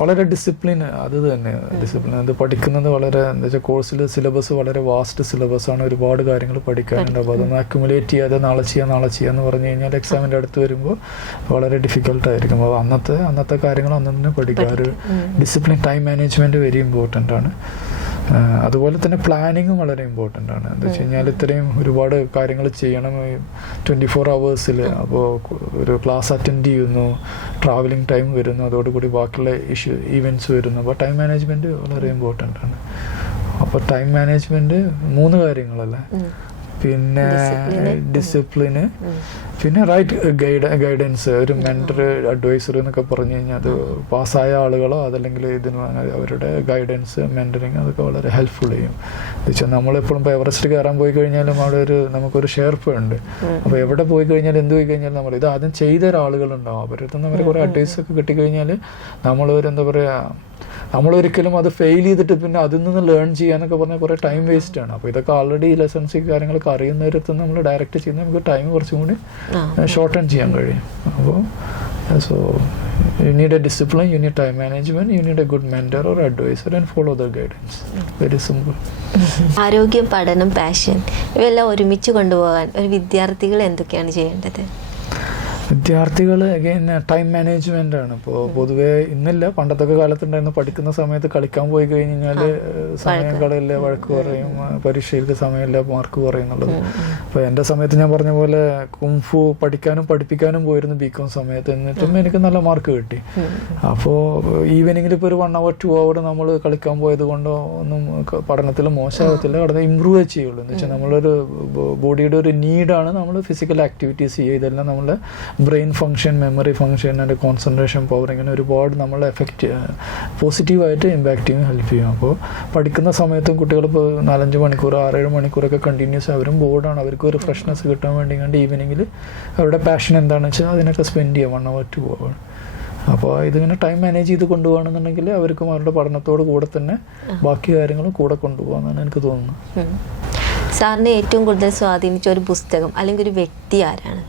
വളരെ ഡിസിപ്ലിൻ. അത് തന്നെ ഡിസിപ്ലിൻ. അത് പഠിക്കുന്നത് വളരെ എന്താ വെച്ചാൽ കോഴ്സിൽ സിലബസ് വളരെ വാസ്റ്റ് സിലബസാണ്, ഒരുപാട് കാര്യങ്ങൾ പഠിക്കാനുണ്ട്. അപ്പോൾ അതൊന്ന് അക്യുമുലേറ്റ് ചെയ്യാതെ നാളെ ചെയ്യാന്ന് പറഞ്ഞു കഴിഞ്ഞാൽ എക്സാമിൻ്റെ അടുത്ത് വരുമ്പോൾ വളരെ ഡിഫിക്കൽട്ടായിരിക്കും. അപ്പോൾ അന്നത്തെ കാര്യങ്ങൾ അന്ന് തന്നെ പഠിക്കുക. ഒരു discipline, time management very important ആണ്. അതുപോലെ തന്നെ പ്ലാനിങ്ങും വളരെ ഇമ്പോർട്ടൻ്റ് ആണ്. എന്താ വെച്ച് കഴിഞ്ഞാൽ ഇത്രയും ഒരുപാട് കാര്യങ്ങൾ ചെയ്യണം 24 hours. അപ്പോൾ ഒരു ക്ലാസ് അറ്റൻഡ് ചെയ്യുന്നു, ട്രാവലിംഗ് ടൈം വരുന്നു, അതോടുകൂടി ബാക്കിയുള്ള ഈവൻറ്റ്സ് വരുന്നു. അപ്പോൾ ടൈം മാനേജ്മെൻറ്റ് വളരെ ഇമ്പോർട്ടൻ്റ് ആണ്. അപ്പോൾ ടൈം മാനേജ്മെൻറ്റ് 3 കാര്യങ്ങളല്ലേ. പിന്നെ ഡിസിപ്ലിന്, പിന്നെ റൈറ്റ് ഗൈഡൻസ്. ഒരു മെൻറ്റർ, അഡ്വൈസർ എന്നൊക്കെ പറഞ്ഞു കഴിഞ്ഞാൽ അത് പാസ്സായ ആളുകളോ അതല്ലെങ്കിൽ ഇതിന് അവരുടെ ഗൈഡൻസ്, മെൻറ്ററിങ്, അതൊക്കെ വളരെ ഹെൽപ്ഫുൾ ചെയ്യും. എന്ന് വെച്ചാൽ നമ്മളെപ്പോഴും ഇപ്പോൾ എവറസ്റ്റ് കയറാൻ പോയി കഴിഞ്ഞാലും അവിടെ നമുക്കൊരു ഷെയർപ്പ് ഉണ്ട്. അപ്പോൾ എവിടെ പോയി കഴിഞ്ഞാൽ എന്ത് പോയി കഴിഞ്ഞാലും നമ്മൾ ഇത് ആദ്യം ചെയ്ത ഒരാളുകളുണ്ടാവും. അവരുടെ നിന്ന് അവർ കുറേ അഡ്വൈസൊക്കെ കിട്ടിക്കഴിഞ്ഞാൽ എന്താ പറയുക, നമ്മളൊരിക്കലും അത് ഫെയിൽ ചെയ്തിട്ട് പിന്നെ അതിൽ നിന്ന് ലേൺ ചെയ്യാനൊക്കെ പറഞ്ഞാൽ കുറേ ടൈം വേസ്റ്റ് ആണ്. അപ്പോൾ ഇതൊക്കെ ആൾറെഡി ലെസൺസ് കാര്യങ്ങളൊക്കെ അറിയുന്നവരത്ത് നമ്മൾ ഡയറക്റ്റ് ചെയ്യുന്ന നമുക്ക് ടൈം കുറച്ചും കൂടി ഷോർട്ടൺ ചെയ്യാൻ കഴിയും. അപ്പോൾ so you need a discipline, you need time management, you need a good mentor or advisor and follow the guidance. Very simple. ആരോഗ്യം, പഠനം, പാഷൻ ഇവയെല്ലാം ഒരുമിച്ച് കൊണ്ടുപോകാൻ ഒരു വിദ്യാർത്ഥികൾ എന്തൊക്കെയാണ് ചെയ്യേണ്ടത്? വിദ്യാർത്ഥികൾ അഗൈൻ ടൈം മാനേജ്മെൻ്റ് ആണ്. ഇപ്പോൾ പൊതുവേ ഇന്നില്ല, പണ്ടത്തൊക്കെ കാലത്തുണ്ടായിരുന്നു പഠിക്കുന്ന സമയത്ത് കളിക്കാൻ പോയി കഴിഞ്ഞ് കഴിഞ്ഞാൽ സമയം കളയില്ല, വഴക്ക് പറയും, പരീക്ഷയിലേക്ക് സമയമില്ല, മാർക്ക് കുറയും എന്നുള്ളത്. അപ്പോൾ എൻ്റെ സമയത്ത് ഞാൻ പറഞ്ഞ പോലെ കുംഫു പഠിക്കാനും പഠിപ്പിക്കാനും പോയിരുന്നു BCom സമയത്ത്. എന്നിട്ടും എനിക്ക് നല്ല മാർക്ക് കിട്ടി. അപ്പോൾ ഈവനിങ്ങിൽ ഇപ്പോൾ ഒരു 1 hour 2 hour നമ്മൾ കളിക്കാൻ പോയത് കൊണ്ടോ ഒന്നും പഠനത്തിൽ മോശമാകത്തില്ല, കടന്ന് ഇമ്പ്രൂവ് ചെയ്യുള്ളൂ. എന്ന് വെച്ചാൽ നമ്മളൊരു ബോഡിയുടെ ഒരു നീഡാണ് നമ്മൾ ഫിസിക്കൽ ആക്ടിവിറ്റീസ് ചെയ്യുക. ഇതെല്ലാം നമ്മളെ brain function, memory function and concentration power, ഇങ്ങനെ ഒരുപാട് നമ്മളെ പോസിറ്റീവായിട്ട് ഇമ്പാക്റ്റ് ചെയ്യാൻ ഹെൽപ്പ് ചെയ്യും. അപ്പോൾ പഠിക്കുന്ന സമയത്തും കുട്ടികൾ ഇപ്പോൾ 4-5 മണിക്കൂർ 6-7 മണിക്കൂറൊക്കെ കണ്ടിന്യൂസ് അവരും ബോർഡാണ്, അവർക്ക് ഒരു ഫ്രഷ്നെസ് കിട്ടാൻ വേണ്ടി കണ്ട് ഈവനിങ്ങിൽ അവരുടെ പാഷൻ എന്താണെന്ന് വെച്ചാൽ അതിനൊക്കെ സ്പെൻഡ് ചെയ്യാം 1 hour 2 hour. അപ്പോൾ ഇതിങ്ങനെ ടൈം മാനേജ് ചെയ്ത് കൊണ്ടുപോകണമെന്നുണ്ടെങ്കിൽ അവർക്കും അവരുടെ പഠനത്തോട് കൂടെ തന്നെ ബാക്കി കാര്യങ്ങളും കൂടെ കൊണ്ടുപോകാമെന്നാണ് എനിക്ക് തോന്നുന്നത്. സാറിനെ ഏറ്റവും കൂടുതൽ സ്വാധീനിച്ച ഒരു പുസ്തകം അല്ലെങ്കിൽ ഒരു വ്യക്തി ആരാണ്?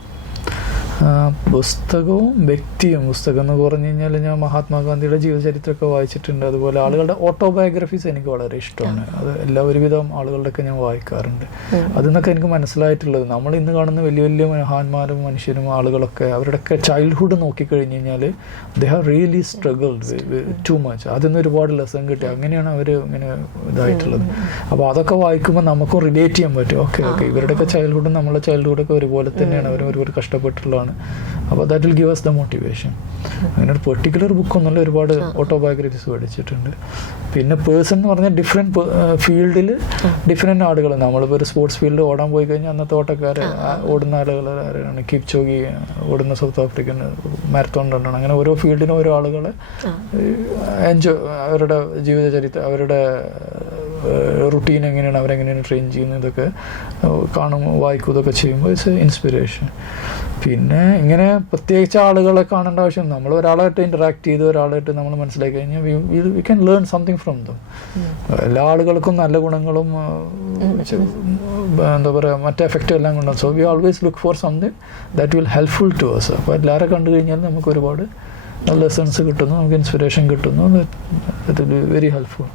പുസ്തകവും വ്യക്തിയും. പുസ്തകം എന്ന് പറഞ്ഞു കഴിഞ്ഞാൽ ഞാൻ മഹാത്മാഗാന്ധിയുടെ ജീവചരിത്രമൊക്കെ വായിച്ചിട്ടുണ്ട്. അതുപോലെ ആളുകളുടെ ഓട്ടോബയോഗ്രഫീസ് എനിക്ക് വളരെ ഇഷ്ടമാണ്. അത് ഒരുവിധം ആളുകളുടെയൊക്കെ ഞാൻ വായിക്കാറുണ്ട്. അതിൽ നിന്നൊക്കെ എനിക്ക് മനസ്സിലായിട്ടുള്ളത്, നമ്മൾ ഇന്ന് കാണുന്ന വലിയ വലിയ മഹാന്മാരും മനുഷ്യരും ആളുകളൊക്കെ അവരുടെയൊക്കെ ചൈൽഡ്ഹുഡ് നോക്കിക്കഴിഞ്ഞ് കഴിഞ്ഞാൽ they have really struggled too much. അതിൽ നിന്ന് ഒരുപാട് ലെസൺ കിട്ടി. അങ്ങനെയാണ് അവർ ഇങ്ങനെ ഇതായിട്ടുള്ളത്. അപ്പോൾ അതൊക്കെ വായിക്കുമ്പോൾ നമുക്കും റിലേറ്റ് ചെയ്യാൻ പറ്റും. ഓക്കെ ഇവരുടെയൊക്കെ ചൈൽഡ്ഹുഡും നമ്മളെ ചൈൽഡ്ഹുഡൊക്കെ ഒരുപോലെ തന്നെയാണ്, അവർ ഒരുപാട് കഷ്ടപ്പെട്ടുള്ളതാണ്. അപ്പോൾ that will give us the motivation. അങ്ങനെ ഒരു പെർട്ടിക്കുലർ ബുക്കൊന്നുമല്ല, ഒരുപാട് ഓട്ടോബയോഗ്രഫീസ് പഠിച്ചിട്ടുണ്ട്. പിന്നെ പേഴ്സൺ എന്ന് പറഞ്ഞാൽ ഡിഫറെൻറ്റ് ഫീൽഡിൽ ഡിഫറെൻറ്റ് ആളുകൾ. നമ്മളിപ്പോൾ ഒരു സ്പോർട്സ് ഫീൽഡിൽ ഓടാൻ പോയി കഴിഞ്ഞാൽ അന്നത്തെ ഓട്ടക്കാരെ ഓടുന്ന ആളുകൾ ആരാണ്? കിപ്ചോഗി ഓടുന്ന സൗത്ത് ആഫ്രിക്കൻ മാരത്തോൺ റണ്ണാണ്. അങ്ങനെ ഓരോ ഫീൽഡിനും ഓരോ ആളുകളെ അവരുടെ ജീവിതചരിത്രം, അവരുടെ റുട്ടീൻ എങ്ങനെയാണ്, അവരെങ്ങനെയാണ് ട്രെയിൻ ചെയ്യുന്നത്, ഇതൊക്കെ കാണുമ്പോൾ വായിക്കും, ഇതൊക്കെ ചെയ്യുമ്പോൾ ഇറ്റ്സ് ഇൻസ്പിറേഷൻ. പിന്നെ ഇങ്ങനെ പ്രത്യേകിച്ച് ആളുകളെ കാണേണ്ട ആവശ്യം, നമ്മൾ ഒരാളായിട്ട് ഇൻറ്ററാക്ട് ചെയ്ത് ഒരാളായിട്ട് നമ്മൾ മനസ്സിലാക്കി കഴിഞ്ഞാൽ we can learn something from them. എല്ലാ ആളുകൾക്കും നല്ല ഗുണങ്ങളും എന്താ പറയുക മറ്റേ എഫക്റ്റും എല്ലാം കൊണ്ടാണ്. So we always look for something that will helpful to us. അപ്പോൾ എല്ലാവരെ കണ്ടു കഴിഞ്ഞാൽ നമുക്ക് ഒരുപാട് ലെസൺസ് കിട്ടുന്നു, നമുക്ക് ഇൻസ്പിറേഷൻ കിട്ടുന്നു. It will be very helpful.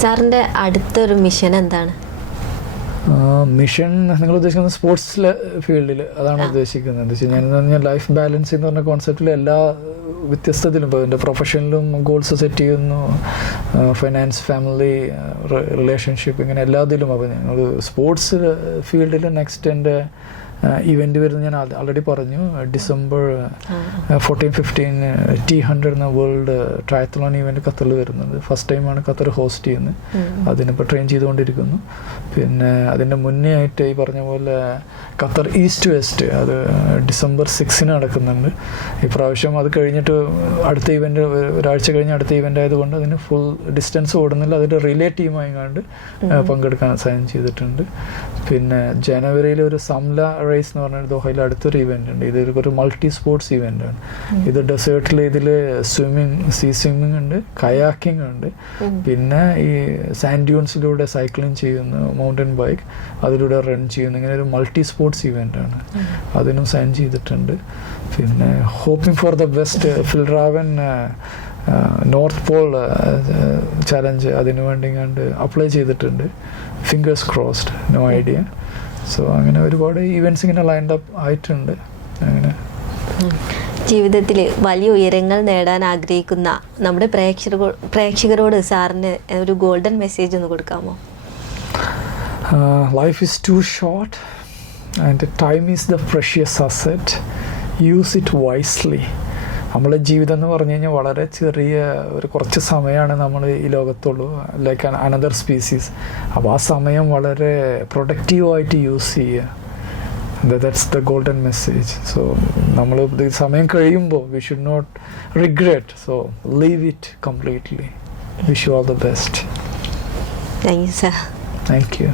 സാറിൻ്റെ അടുത്തൊരു മിഷൻ എന്താണ്? മിഷൻ നിങ്ങൾ ഉദ്ദേശിക്കുന്നത് സ്പോർട്സിലെ ഫീൽഡിൽ അതാണ് ഉദ്ദേശിക്കുന്നത്. എന്താ വെച്ച് കഴിഞ്ഞാൽ ലൈഫ് ബാലൻസ് എന്ന് പറഞ്ഞ കോൺസെപ്റ്റിൽ എല്ലാ വ്യത്യസ്തത്തിലും ഇപ്പോൾ എൻ്റെ പ്രൊഫഷനിലും ഗോൾസ് സെറ്റ് ചെയ്യുന്നു, ഫൈനാൻസ്, ഫാമിലി, റിലേഷൻഷിപ്പ്, ഇങ്ങനെ എല്ലാത്തിലും. അപ്പോൾ ഞങ്ങൾ സ്പോർട്സ് ഫീൽഡിൽ നെക്സ്റ്റ് എൻ്റെ ഇവൻ്റ് വരുന്നത് ഞാൻ ആൾറെഡി പറഞ്ഞു, ഡിസംബർ 14-15 T100 എന്ന വേൾഡ് ട്രയത്ലോൺ ഇവൻ്റ് ഖത്തറിൽ വരുന്നത്. ഫസ്റ്റ് ടൈമാണ് ഖത്തർ ഹോസ്റ്റ് ചെയ്യുന്നത്. അതിനിപ്പോൾ ട്രെയിൻ ചെയ്തുകൊണ്ടിരിക്കുന്നു. പിന്നെ അതിൻ്റെ മുന്നേ ആയിട്ട് ഈ പറഞ്ഞ പോലെ ഖത്തർ ഈസ്റ്റ് വെസ്റ്റ്, അത് ഡിസംബർ 6 നടക്കുന്നുണ്ട്. ഇപ്രാവശ്യം അത് കഴിഞ്ഞിട്ട് അടുത്ത ഇവൻ്റ് ഒരാഴ്ച കഴിഞ്ഞ് അടുത്ത ഇവൻ്റ് ആയതുകൊണ്ട് അതിന് ഫുൾ ഡിസ്റ്റൻസ് ഓടുന്നില്ല, അതിൻ്റെ റിലേ ടീമായിങ്ങാണ്ട് പങ്കെടുക്കാൻ സൈൻ ചെയ്തിട്ടുണ്ട്. പിന്നെ ജനുവരിയിൽ ഒരു സംല റേസ് എന്ന് പറഞ്ഞാൽ ദോഹയിൽ അടുത്തൊരു ഇവൻ്റ് ഉണ്ട്. ഇത് ഒരു മൾട്ടി സ്പോർട്സ് ഇവൻ്റ് ആണ്. ഇത് ഡെസേർട്ടിൽ ഇതിൽ സ്വിമ്മിങ്, സീ സ്വിമ്മിങ് ഉണ്ട്, കയാക്കിംഗ് ഉണ്ട്, പിന്നെ ഈ സാൻഡ് ഡ്യൂൺസിലൂടെ സൈക്ലിംഗ് ചെയ്യുന്നു, മൗണ്ടൻ ബൈക്ക് അതിലൂടെ റൺ ചെയ്യുന്നു. ഇങ്ങനെ ഒരു മൾട്ടി സ്പോർട്സ് ഇവൻ്റ് ആണ്. അതിനും സൈൻ ചെയ്തിട്ടുണ്ട്. പിന്നെ hoping for the best Fjallraven North Pole challenge, അതിനു വേണ്ടി കണ്ട് അപ്ലൈ ചെയ്തിട്ടുണ്ട്. Fingers crossed, no idea. So അങ്ങനെ ഒരുപാട് ഈവൻറ്റ്സ് ഇങ്ങനെ ലൈൻഡ് അപ്പ് ആയിട്ടുണ്ട്. അങ്ങനെ ജീവിതത്തിൽ വലിയ ഉയരങ്ങൾ നേടാൻ ആഗ്രഹിക്കുന്ന നമ്മുടെ പ്രേക്ഷകരോട് സാറിന് ഒരു ഗോൾഡൻ മെസ്സേജ് ഒന്ന് കൊടുക്കാമോ? Life is too short and time is the precious asset. Use it wisely. നമ്മളെ ജീവിതം എന്ന് പറഞ്ഞു കഴിഞ്ഞാൽ വളരെ ചെറിയ ഒരു കുറച്ച് സമയമാണ് നമ്മൾ ഈ ലോകത്തുള്ളൂ, ലൈക്ക് അനദർ സ്പീസീസ്. അപ്പോൾ ആ സമയം വളരെ പ്രൊഡക്റ്റീവായിട്ട് യൂസ് ചെയ്യുക. That's the golden message. So നമ്മൾ സമയം കഴിയുമ്പോൾ we should not regret. So leave it completely. Wish you all the best. Thank you sir. Thank U.